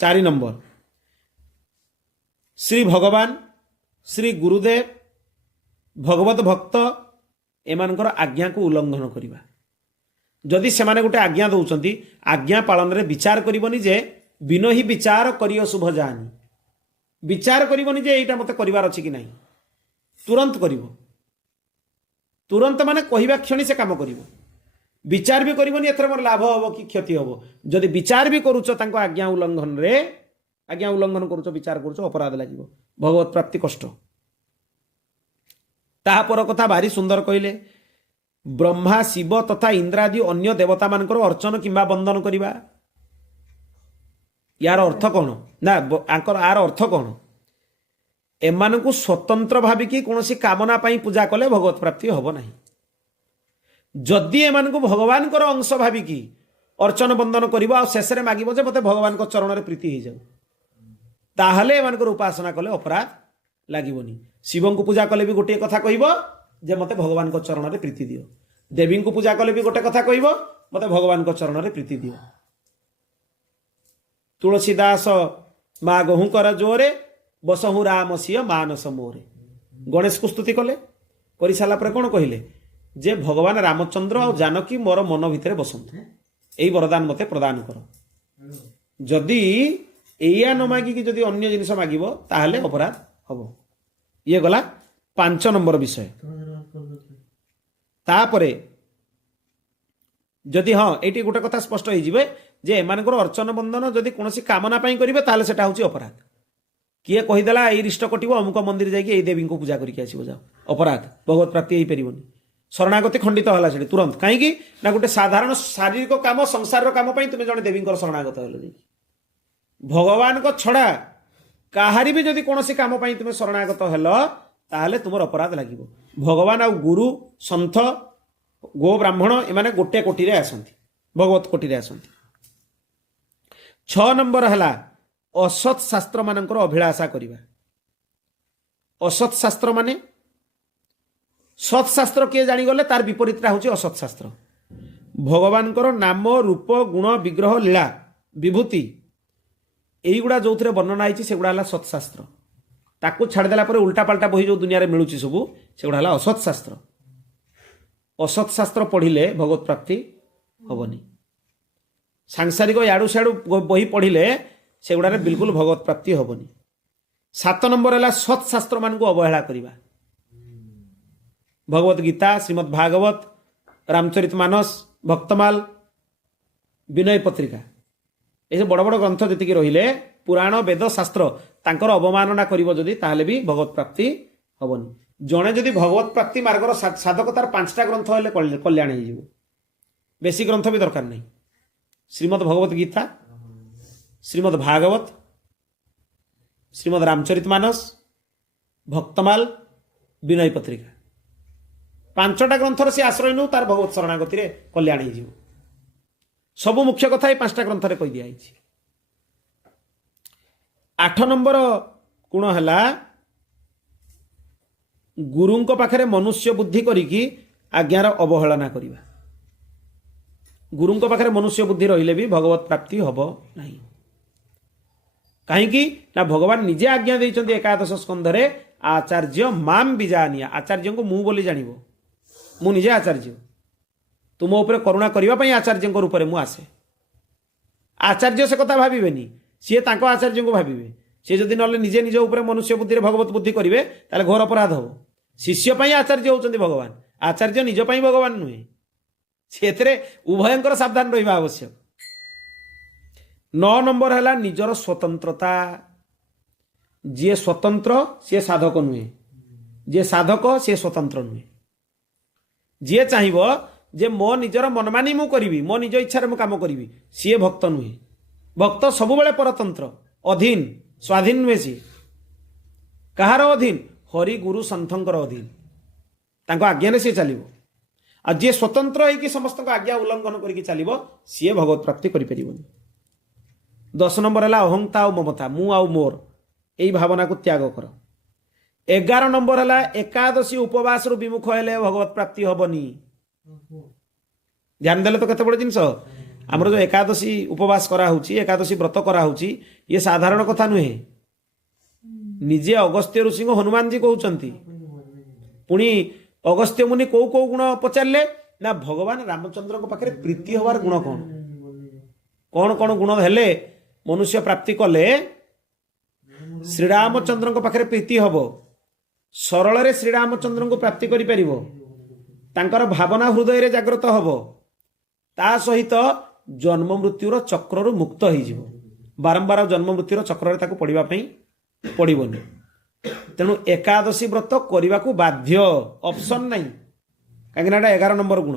4 नंबर श्री भगवान श्री गुरुदेव भगवत भक्त एमानकर आज्ञा को उल्लंघन करिबा जदि सेमाने गोटे आज्ञा दउचंती आज्ञा पालन रे विचार करिवनी जे बिनो ही विचार करियो शुभ जानी विचार करिवनी जे एटा मते करिवार अछि कि नाही तुरंत करिवो तुरंत माने कहिबा क्षणी से काम करिवो विचार भी करिवनी एथरे मोर लाभ होबो कि क्षति होबो जदि विचार भी करूचो तांको आज्ञा उल्लंघन करूचो विचार करूचो अपराध लागिवो भगवत प्राप्ति कष्ट तापर कथा भारी सुंदर कहले ब्रह्मा शिव तथा इंद्रादि अन्य देवता मानकर अर्चन किंबा बंदन करिबा यार अर्थ कौन ना आंकर आर अर्थ कौन एमानकु स्वतंत्र भाविकी कोनोसी कामना पाई पूजा कले भगवत प्राप्ति होबो नाही जदि एमानकु भगवान कर अंश भाविकी अर्चन बंदन करिबा आ शेष रे मागिबो जे मते भगवान को चरण रे प्रीति हो जाऊ ताहले एमानकर उपासना कले अपराध लागिबोनी शिवं को पूजा कले भी गोटे कथा कहबो जे मते भगवान को चरण रे प्रीति दियो देवी को पूजा कले भी गोटे कथा कहबो मते भगवान को चरण रे प्रीति दियो तुलसीदास मा गहु कर जोरे बसहु राम सिय मानस मोरे गणेश को स्तुति कले करि साला पर कोन कहिले जे भगवान रामचंद्र और जानकी मोर मन भितरे बसंतु एई वरदान मते प्रदान कर जदि एया न मागी कि जदि अन्य जिनिस मागिबो ताहले अपराध हबो ये गला 5 नंबर विषय तापरे जदि हाँ एटी गोटे कथा स्पष्ट हो जिवे जे एमानकर अर्चन बंदन जदि कोनोसी कामना पाई करिवे ताहले सेटा होची अपराध किए कहिदेला एई रिष्ट कटिबो अमुक मंदिर जाइके एई देवी को पूजा करिके आसीबो जाओ अपराध भगवत प्राप्ति हेई परिबोनी शरणागति खंडित होला सेठी तुरंत काहेकि ना गोटे साधारण शारीरिक काम संसार काम पाई तुमे जने देवी शरणागत हेलो जाई भगवान को छड़ा काहारी भी जदि कोनोसी काम पाई तुमे शरणागत हेलो ताहले तुमर अपराध लागिबो भगवान आ गुरु संत गो ब्राह्मण एमाने गोटे कोटी रे आसंती भगवत कोटी रे आसंती 6 नंबर हला असत शास्त्र मानकर अभिलाषा करिबा असत शास्त्र माने सत शास्त्र किए जानी गले तार विपरीतटा होची असत शास्त्र ଭଗବାନଙ୍କର ନାମ ରୂପ ଗୁଣ ବିଗ୍ରହ ଲୀଳା ବିଭୂତି এইଗୁଡ଼ା ଯେଉଁଥିରେ ବର୍ଣ୍ଣନା ହେଇଛି ସେଗୁଡ଼ା ହେଲା ସତ୍ଶାସ୍ତ୍ର। ତାକୁ ଛାଡ଼ିଦେଲା ପରେ ଉଲ୍ଟାପାଲ୍ଟା ବହି ଯେଉଁ ଦୁନିଆରେ ମିଳୁଛି ସବୁ ସେଗୁଡ଼ା ହେଲା ଅସତ୍ ଶାସ୍ତ୍ର। ଅସତ୍ ଶାସ୍ତ୍ର ପଢ଼ିଲେ ଭଗବତ ପ୍ରାପ୍ତି ହେବନି। ସାଂସାରିକ ୟାଡ଼ୁ ସିଆଡ଼ୁ ବହି ପଢ଼ିଲେ ସେଗୁଡ଼ାରେ ବିଲକୁଲ ଭଗବତ ପ୍ରାପ୍ତି ହେବନି। 7 ନମ୍ବର ହେଲା ସତ୍ ଶାସ୍ତ୍ରମାନଙ୍କୁ ଅବହେଳା କରିବା। ଭଗବତ ଗୀତା, ଶ୍ରୀମଦ୍ ଭାଗବତ, ରାମଚରିତ ମାନସ, ଭକ୍ତମାଲ, ବିନୟ ପତ୍ରିକା, ଏସବୁ ବଡ଼ ବଡ଼ ଗ୍ରନ୍ଥ ଯେତିକି ରହିଲେ ପୁରାଣ ବେଦ ଶାସ୍ତ୍ର ତାଙ୍କର ଅବମାନନା କରିବ ଯଦି ତାହେଲେ ବି ଭଗବତ ପ୍ରାପ୍ତି ହେବନି। ଜଣେ ଯଦି ଭଗବତ ପ୍ରାପ୍ତି ମାର୍ଗର ସାଧକ ତାର 5ଟା ଗ୍ରନ୍ଥ ହେଲେ କଲ୍ୟାଣ ହେଇଯିବ। ବେଶୀ ଗ୍ରନ୍ଥ ବି ଦରକାର ନାହିଁ। ଶ୍ରୀମଦ୍ ଭଗବତ ଗୀତା, ଶ୍ରୀମଦ୍ ଭାଗବତ, ଶ୍ରୀମଦ୍ ରାମଚରିତ ମାନସ, ଭକ୍ତମାଲ, ବିନୟ ପତ୍ରିକା 5ଟା ଗ୍ରନ୍ଥର ସେ ଆଶ୍ରୟ ନେଉ ତାର ଭଗବତ ଶରଣାଗତିରେ କଲ୍ୟାଣ ହେଇଯିବ। ସବୁ ମୁଖ୍ୟ କଥା ଏଇ 5ଟା ଗ୍ରନ୍ଥରେ କହିଦିଆଯାଇଛି। 8 ନମ୍ବର ଗୁଣ ହେଲା ଗୁରୁଙ୍କ ପାଖରେ ମନୁଷ୍ୟ ବୁଦ୍ଧି କରିକି ଆଜ୍ଞାର ଅବହେଳନା କରିବା। ଗୁରୁଙ୍କ ପାଖରେ ମନୁଷ୍ୟ ବୁଦ୍ଧି ରହିଲେ ବି ଭଗବତ ପ୍ରାପ୍ତି ହେବ ନାହିଁ। କାହିଁକି ନା ଭଗବାନ ନିଜେ ଆଜ୍ଞା ଦେଇଛନ୍ତି ଏକାଦଶ ସ୍କନ୍ଧରେ ଆଚାର୍ଯ୍ୟ ମାମ୍ ବିଜାନିଆ, ଆଚାର୍ଯ୍ୟଙ୍କୁ ମୁଁ ବୋଲି ଜାଣିବ। ମୁଁ ନିଜେ ଆଚାର୍ଯ୍ୟ, ତୁମ ଉପରେ କରୁଣା କରିବା ପାଇଁ ଆଚାର୍ଯ୍ୟଙ୍କ ରୂପରେ ମୁଁ ଆସେ। ଆଚାର୍ଯ୍ୟ ସେ କଥା ଭାବିବେନି, ସିଏ ତାଙ୍କ ଆଚାର୍ଯ୍ୟଙ୍କୁ ଭାବିବେ। ସିଏ ଯଦି ନହେଲେ ନିଜେ ନିଜ ଉପରେ ମନୁଷ୍ୟ ବୁଦ୍ଧିରେ ଭଗବତ ବୁଦ୍ଧି କରିବେ ତାହେଲେ ଘୋର ଅପରାଧ ହେବ। ଶିଷ୍ୟ ପାଇଁ ଆଚାର୍ଯ୍ୟ ହେଉଛନ୍ତି ଭଗବାନ, ଆଚାର୍ଯ୍ୟ ନିଜ ପାଇଁ ଭଗବାନ ନୁହେଁ। ସେଥିରେ ଉଭୟଙ୍କର ସାବଧାନ ରହିବା ଆବଶ୍ୟକ। 9 ନମ୍ବର ହେଲା ନିଜର ସ୍ୱତନ୍ତ୍ରତା। ଯିଏ ସ୍ୱତନ୍ତ୍ର ସିଏ ସାଧକ ନୁହେଁ, ଯିଏ ସାଧକ ସିଏ ସ୍ୱତନ୍ତ୍ର ନୁହେଁ। ଯିଏ ଚାହିଁବ ଯେ ମୋ ନିଜର ମନମାନି ମୁଁ କରିବି, ମୋ ନିଜ ଇଚ୍ଛାରେ ମୁଁ କାମ କରିବି, ସିଏ ଭକ୍ତ ନୁହେଁ। ଭକ୍ତ ସବୁବେଳେ ପରତନ୍ତ୍ର, ଅଧୀନ, ସ୍ୱାଧୀନ ନୁହେଁ। ସିଏ କାହାର ଅଧୀନ? ହରି ଗୁରୁ ସନ୍ଥଙ୍କର ଅଧୀନ, ତାଙ୍କ ଆଜ୍ଞାରେ ସିଏ ଚାଲିବ। ଆଉ ଯିଏ ସ୍ୱତନ୍ତ୍ର ହେଇକି ସମସ୍ତଙ୍କ ଆଜ୍ଞା ଉଲ୍ଲଂଘନ କରିକି ଚାଲିବ ସିଏ ଭଗବତ ପ୍ରାପ୍ତି କରିପାରିବନି। 10 ନମ୍ବର ହେଲା ଅହଂତା ଆଉ ମମତା, ମୁଁ ଆଉ ମୋର, ଏଇ ଭାବନାକୁ ତ୍ୟାଗ କର। 11 ନମ୍ବର ହେଲା ଏକାଦଶୀ ଉପବାସରୁ ବିମୁଖ ହେଲେ ଭଗବତ ପ୍ରାପ୍ତି ହେବନି। ଧ୍ୟାନ ଦେଲେ ତ କେତେ ବଡ଼ ଜିନିଷ। ଆମର ଯେଉଁ ଏକାଦଶୀ ଉପବାସ କରାହେଉଛି, ଏକାଦଶୀ ବ୍ରତ କରାହେଉଛି, ଇଏ ସାଧାରଣ କଥା ନୁହେଁ। ନିଜେ ଅଗସ୍ତ୍ୟ ଋଷିଙ୍କୁ ହନୁମାନଜୀ କହୁଛନ୍ତି। ପୁଣି ଅଗସ୍ତ୍ୟ ମୁନି କୋଉ କୋଉ ଗୁଣ ପଚାରିଲେ ନା ଭଗବାନ ରାମଚନ୍ଦ୍ରଙ୍କ ପାଖରେ ପ୍ରୀତି ହେବାର ଗୁଣ କ'ଣ, କ'ଣ କ'ଣ ଗୁଣ ହେଲେ ମନୁଷ୍ୟ ପ୍ରାପ୍ତି କଲେ ଶ୍ରୀରାମଚନ୍ଦ୍ରଙ୍କ ପାଖରେ ପ୍ରୀତି ହେବ, ସରଳରେ ଶ୍ରୀରାମଚନ୍ଦ୍ରଙ୍କୁ ପ୍ରାପ୍ତି କରିପାରିବ, ତାଙ୍କର ଭାବନା ହୃଦୟରେ ଜାଗ୍ରତ ହେବ, ତା ସହିତ ଜନ୍ମ ମୃତ୍ୟୁର ଚକ୍ରରୁ ମୁକ୍ତ ହେଇଯିବ। ବାରମ୍ବାର ଜନ୍ମ ମୃତ୍ୟୁର ଚକ୍ରରେ ତାକୁ ପଡ଼ିବା ପାଇଁ ପଡ଼ିବନି। ତେଣୁ ଏକାଦଶୀ ବ୍ରତ କରିବାକୁ ବାଧ୍ୟ, ଅପସନ୍ ନାହିଁ। କାହିଁକିନା ଏଟା 11 ନମ୍ବର ଗୁଣ।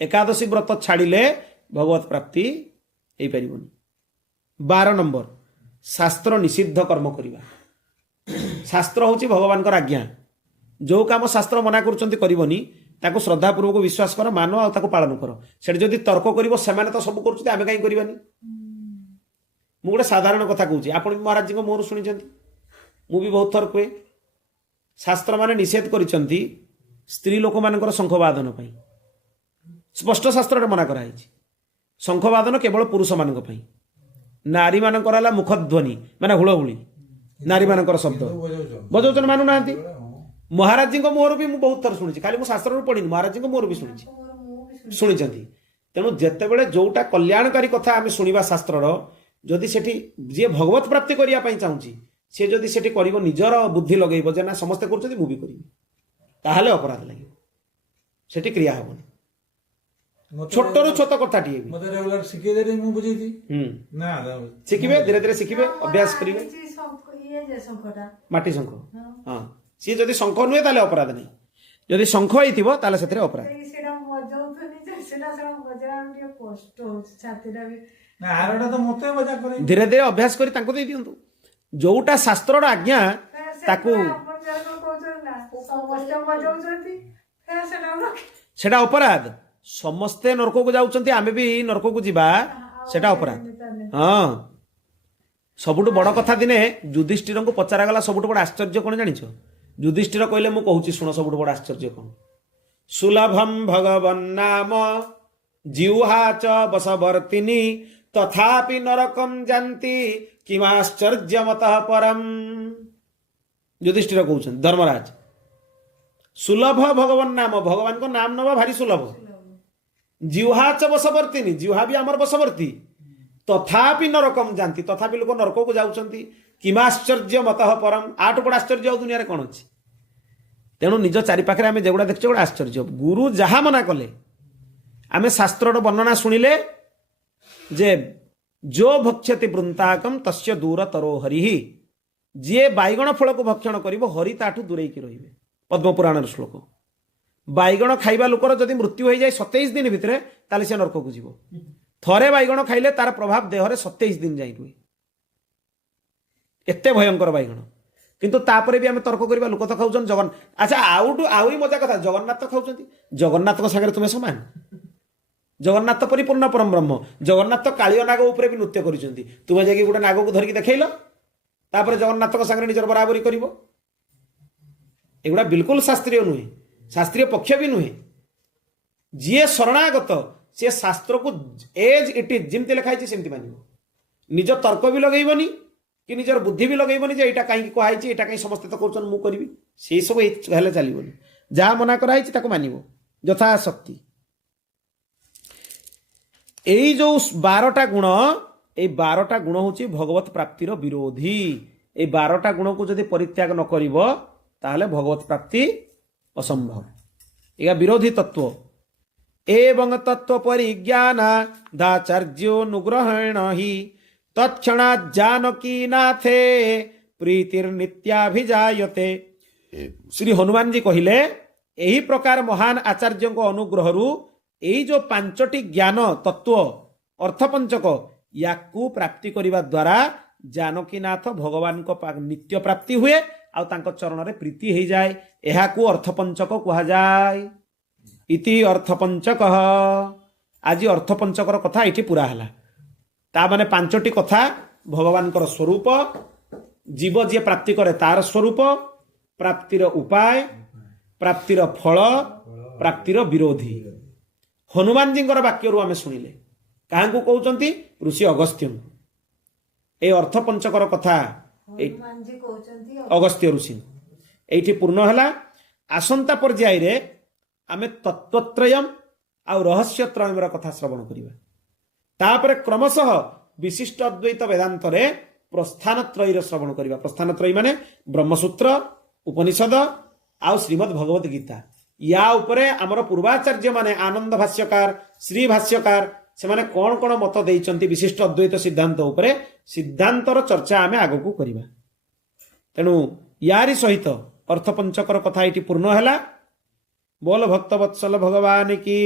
ଏକାଦଶୀ ବ୍ରତ ଛାଡ଼ିଲେ ଭଗବତ ପ୍ରାପ୍ତି ହେଇପାରିବନି। 12 ନମ୍ବର ଶାସ୍ତ୍ର ନିଷିଦ୍ଧ କର୍ମ କରିବା। ଶାସ୍ତ୍ର ହେଉଛି ଭଗବାନଙ୍କର ଆଜ୍ଞା। ଯେଉଁ କାମ ଶାସ୍ତ୍ର ମନା କରୁଛନ୍ତି କରିବନି, ତାକୁ ଶ୍ରଦ୍ଧାପୂର୍ବକ ବିଶ୍ୱାସ କର, ମାନ ଆଉ ତାକୁ ପାଳନ କର। ସେଠି ଯଦି ତର୍କ କରିବ ସେମାନେ ତ ସବୁ କରୁଛନ୍ତି ଆମେ କାହିଁ କରିବାନି। ମୁଁ ଗୋଟେ ସାଧାରଣ କଥା କହୁଛି, ଆପଣ ବି ମହାରାଜଜୀଙ୍କ ମୁହଁରୁ ଶୁଣିଛନ୍ତି, ମୁଁ ବି ବହୁତ ଥର କୁହେ, ଶାସ୍ତ୍ରମାନେ ନିଷେଧ କରିଛନ୍ତି ସ୍ତ୍ରୀ ଲୋକମାନଙ୍କର ଶଙ୍ଖବାଦନ ପାଇଁ। ସ୍ପଷ୍ଟ ଶାସ୍ତ୍ରରେ ମନା କରାଯାଇଛି ଶଙ୍ଖବାଦନ କେବଳ ପୁରୁଷମାନଙ୍କ ପାଇଁ। ନାରୀମାନଙ୍କର ହେଲା ମୁଖଧ୍ୱନି, ମାନେ ହୁଳହୁଳି, ନାରୀମାନଙ୍କର ଶବ୍ଦ ବଜାଉଛନ୍ତି, ମାନୁନାହାନ୍ତି। ମହାରାଜଜୀଙ୍କ ମୁହଁରୁ ବି ମୁଁ ବହୁତ ଥର ଶୁଣିଛି, ଖାଲି ମୁଁ ଶାସ୍ତ୍ରରୁ ପଢ଼ିନି, ମହାରାଜଜୀଙ୍କ ମୁହଁରୁ ବି ଶୁଣିଛନ୍ତି। ତେଣୁ ଯେତେବେଳେ ଯୋଉଟା କଲ୍ୟାଣକାରୀ କଥା ଆମେ ଶୁଣିବା ଶାସ୍ତ୍ରର, ଯଦି ସେଠି ଯିଏ ଭଗବତ ପ୍ରାପ୍ତି କରିବା ପାଇଁ ଚାହୁଁଛି ସେ ଯଦି ସେଠି କରିବ, ନିଜର ବୁଦ୍ଧି ଲଗେଇବ ଯେ ନା ସମସ୍ତେ କରୁଛନ୍ତି ମୁଁ ବି କରିବି, ତାହେଲେ ଅପରାଧ ଲାଗିବ, ସେଠି କ୍ରିୟା ହେବନି। ଛୋଟରୁ ଛୋଟ କଥାଟିଏ ବି ଶିଖିବେ, ଧୀରେ ଧୀରେ ଶିଖିବେ, ଅଭ୍ୟାସ କରିବେ। ମାଟି ଶଙ୍ଖ, ହଁ, ସିଏ ଯଦି ଶଙ୍ଖ ନୁହେଁ ତାହେଲେ ଅପରାଧ ନାହିଁ, ଯଦି ଶଙ୍ଖ ହେଇଥିବ ତାହେଲେ ସେଥିରେ ଅପରାଧ। ଧୀରେ ଧୀରେ ଅଭ୍ୟାସ କରି ତାଙ୍କୁ ଦେଇ ଦିଅନ୍ତୁ। ଯୋଉଟା ଶାସ୍ତ୍ରର ଆଜ୍ଞା ତାକୁ, ସେଟା ଅପରାଧ। ସମସ୍ତେ ନରକକୁ ଯାଉଛନ୍ତି, ଆମେ ବି ନରକକୁ ଯିବା, ସେଟା ଅପରାଧ। ହଁ, ସବୁଠୁ ବଡ଼ କଥା ଦିନେ ଯୁଧିଷ୍ଠିରଙ୍କୁ ପଚରାଗଲା ସବୁଠୁ ବଡ଼ ଆଶ୍ଚର୍ଯ୍ୟ କ'ଣ ଜାଣିଛ? ଯୁଧିଷ୍ଠିର କହିଲେ, ମୁଁ କହୁଛି ଶୁଣ, ସବୁଠୁ ବଡ଼ ଆଶ୍ଚର୍ଯ୍ୟ କ'ଣ? ସୁଲଭମ୍ ଭଗବନ୍ ନାମ जिह्वा च वशवर्तिनी तथापि नरकम जानती किमाश्चर्यमतः परम। युधिष्ठिर कहउछन धर्मराज सुलभ भगवान नाम, भगवान को नाम नवा भारी सुलभ। जिह्वा च वशवर्तिनी, जिह्वा भी आमर वशवर्ती, तथापि नरकम जानती, तथापि लोक नरक को जाउछंती। किमाश्चर्य मतः परम, आठ बड़ आश्चर्य आ दुनिया रे कोन अछि। तेणु निज चारि पाखरे आमे जेगुडा देखछे गोडा आश्चर्य। गुरु जहा मना कले आमे शास्त्रर वर्णना सुनिले जे जो भक्षति वृंताकम तस्य दूरतरो हरिः, जे बाइगण फल को भक्षण करिवो हरि ताठू दूरेई की रहिबे। पद्म पुराण श्लोक। बाइगण खाइबा लोकर जदि मृत्यु हो जाए 27 दिन भितरे ताले से नरक को जीवो। थरे बाइगण खाइले तार प्रभाव देह रे 27 दिन जाई रुए। एते भयंकर बाइगण। किंतु तापरे भी आमे तर्क करिबा लोक त खाउछन जगन। अच्छा आउरी मजा कथा, जगन्नाथ तो खाउछंती, जगन्नाथ को संगे तुमे समान। जगन्नाथ तो परिपूर्ण परम ब्रह्म। जगन्नाथ तो कालियो नाग ऊपर भी नृत्य करिसंती। तुमे जेकी गुटे नाग को धरिकी देखैलो, तापरे जगन्नाथ को संगे निजर बराबरी करिवो। एगुड़ा बिल्कुल शास्त्रीय नुहे, शास्त्रीय पक्ष भी नुहे। जी शरणागत सी शास्त्र को एज इट इज जमती लिखाई सेमती मानिबो। निज तर्क भी लगेबनी कि निजर बुद्धि भी लगेबनी जे एटा कहीं कहई एटा कहीं समस्त तो करछन मु करबी, से सब हेले चलीबनी। जहा मना कराई ताको मानिबो यथा शक्ति। एई जो 12टा गुण, ए 12टा गुण होची भगवत प्राप्तिर विरोधी। ए 12टा गुण को जदि परित्याग न करिवो ताहले भगवत प्राप्ति असंभव। एगा विरोधी तत्व। एवं तत्व परिज्ञान दाचार्योनुग्रहेण हि तत्क्षणा जानकी नाथे प्रीतिर्नित्याभिजायते। श्री हनुमान जी कहिले एही प्रकार महान आचार्यों को अनुग्रहरु एही जो 5टी ज्ञान तत्व अर्थपंचक याकू प्राप्ति करिबा द्वारा जानकीनाथ भगवान को नित्य प्राप्ति हुए आ तांको चरण रे प्रीति हो जाए। एहाकू अर्थपंचक कहा जाए। इति अर्थपंचक। आज अर्थपंचकर कथा इति पूरा हला। ता माने 5टी कथा भगवान कर स्वरूप, जीव जे प्राप्ति करे तार स्वरूप, प्राप्तिर उपाय, प्राप्तिर फल, प्राप्तिर विरोधी। हनुमान जी वाक्य आम शुणिले क्या कहते ऋषि अगस्त्य। ए अर्थपंचकर कथा अगस्त्य ऋषि ये पूर्ण है। आसंता पर्याय रे आमे तत्वत्रयम आ रहस्यत्रयम कथा श्रवण करिबा। तापर क्रमशः विशिष्ट अद्वैत वेदांत रे प्रस्थानत्रय श्रवण करिबा। प्रस्थानत्रय माने ब्रह्मसूत्र, उपनिषद आ श्रीमद् भगवत गीता। या उपरे आमर पूर्वाचार्य माने आनंद भाष्यकार, श्री भाष्यकार से माने कौन कौन मत देइचंती विशिष्ट अद्वैत सिद्धांत उपरे, सिद्धांतर चर्चा आमे आगकू करिबा। तेणु यारी सहित अर्थपंचकर कथा इति पूर्ण हैला। बोल भक्तवत्सल भगवान की।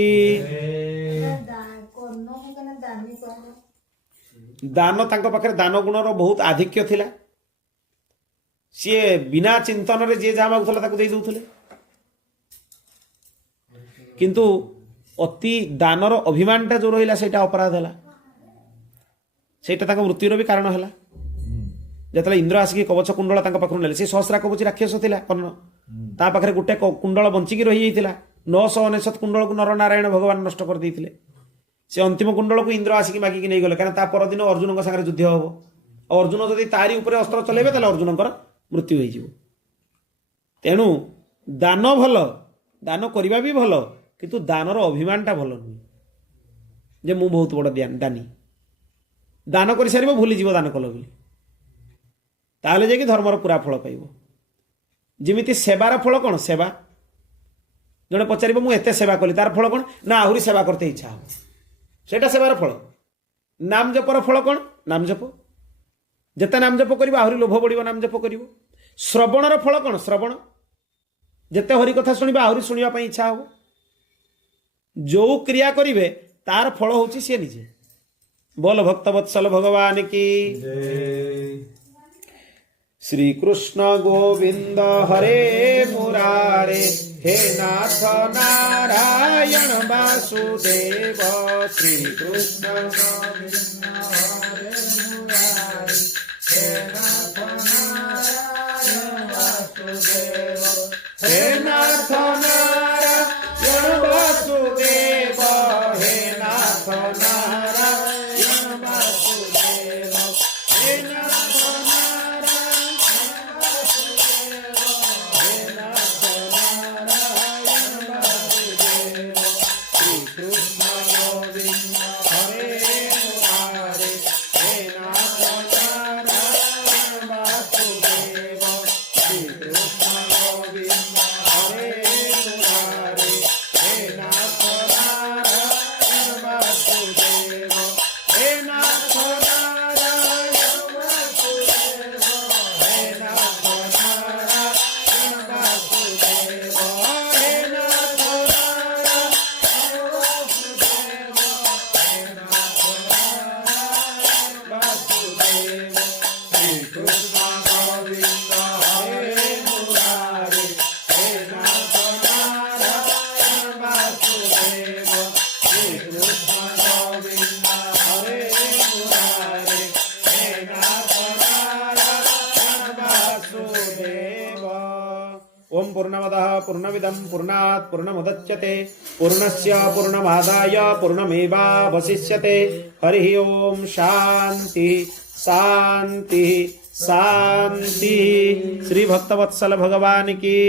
दान तांको पाखरे दान गुणर बहुत आधिक्य थिला। सी बिना चिंतन रे जे जा मागुथला ताकू देई दउथले। किंतु अति दानर अभिमानटा जो रहिला सेटा अपराध हैला। सेटा तांको मृत्युर भी कारण हैला। जतले इंद्र आसिक कवच कुंडल तांको पाखरु नेले, से सहस्रा कवच राक्षस थिला कर्ण, ता पाखरे गुटे कुंडल बंचिकी रही जाइतिला। 999 कुंडल को नर नारायण भगवान नष्ट कर देइतिले। से अंतिम कुंडल को इंद्र आसिक मागिकी नहीं गले, कारण ता परदिन अर्जुन को संगे युद्ध हबो। अर्जुन जदि तारी ऊपर अस्त्र चलेबे ताले अर्जुनकर मृत्यु होई जिवो। तेणु दान भल, दान करिबा भी भल, किंतु दानर अभिमानटा भल नुहे जे मु बहुत बड़ दानी। दान कर सारिबो भूली जीव दान कल बोली, ताहले जे कि धर्मर पूरा फल पाइबो। जिमिति सेवार फल कौन? सेवा। जड़े पचार मु एते सेवा कली, तार फल कौन ना आहरी सेवा करते इच्छा हो, सेटा सेवार फल। नाम जपर फल कौन? नाम जप। जेते नाम जप करिबो आहरी लोभ बढ़िबो, नाम जप करिबो। श्रवणर फल कौन? श्रवण। जेते हरि कथा शुणिबा आहरी शुणिबा पई इच्छा हो। जो क्रिया करिवे तार फल होची से निजे। बोल भक्तवत्सल भगवान की। श्री कृष्ण गोविंद हरे मुरारे, हे नाथ नारायण वासुदेव। श्री कृष्ण गोविंद हरे मुरारे, हे नाथ नारायण वासुदेव। हे नाथ नारायण वासुदेव, हे नाथ पूर्णमदः पूर्णमिदं पूर्णात् पूर्णमुदच्यते पूर्णस्य पूर्णमादाय पूर्णमेवावशिष्यते हरि ओम शांति शांति शांति। श्री भक्तवत्सल भगवान की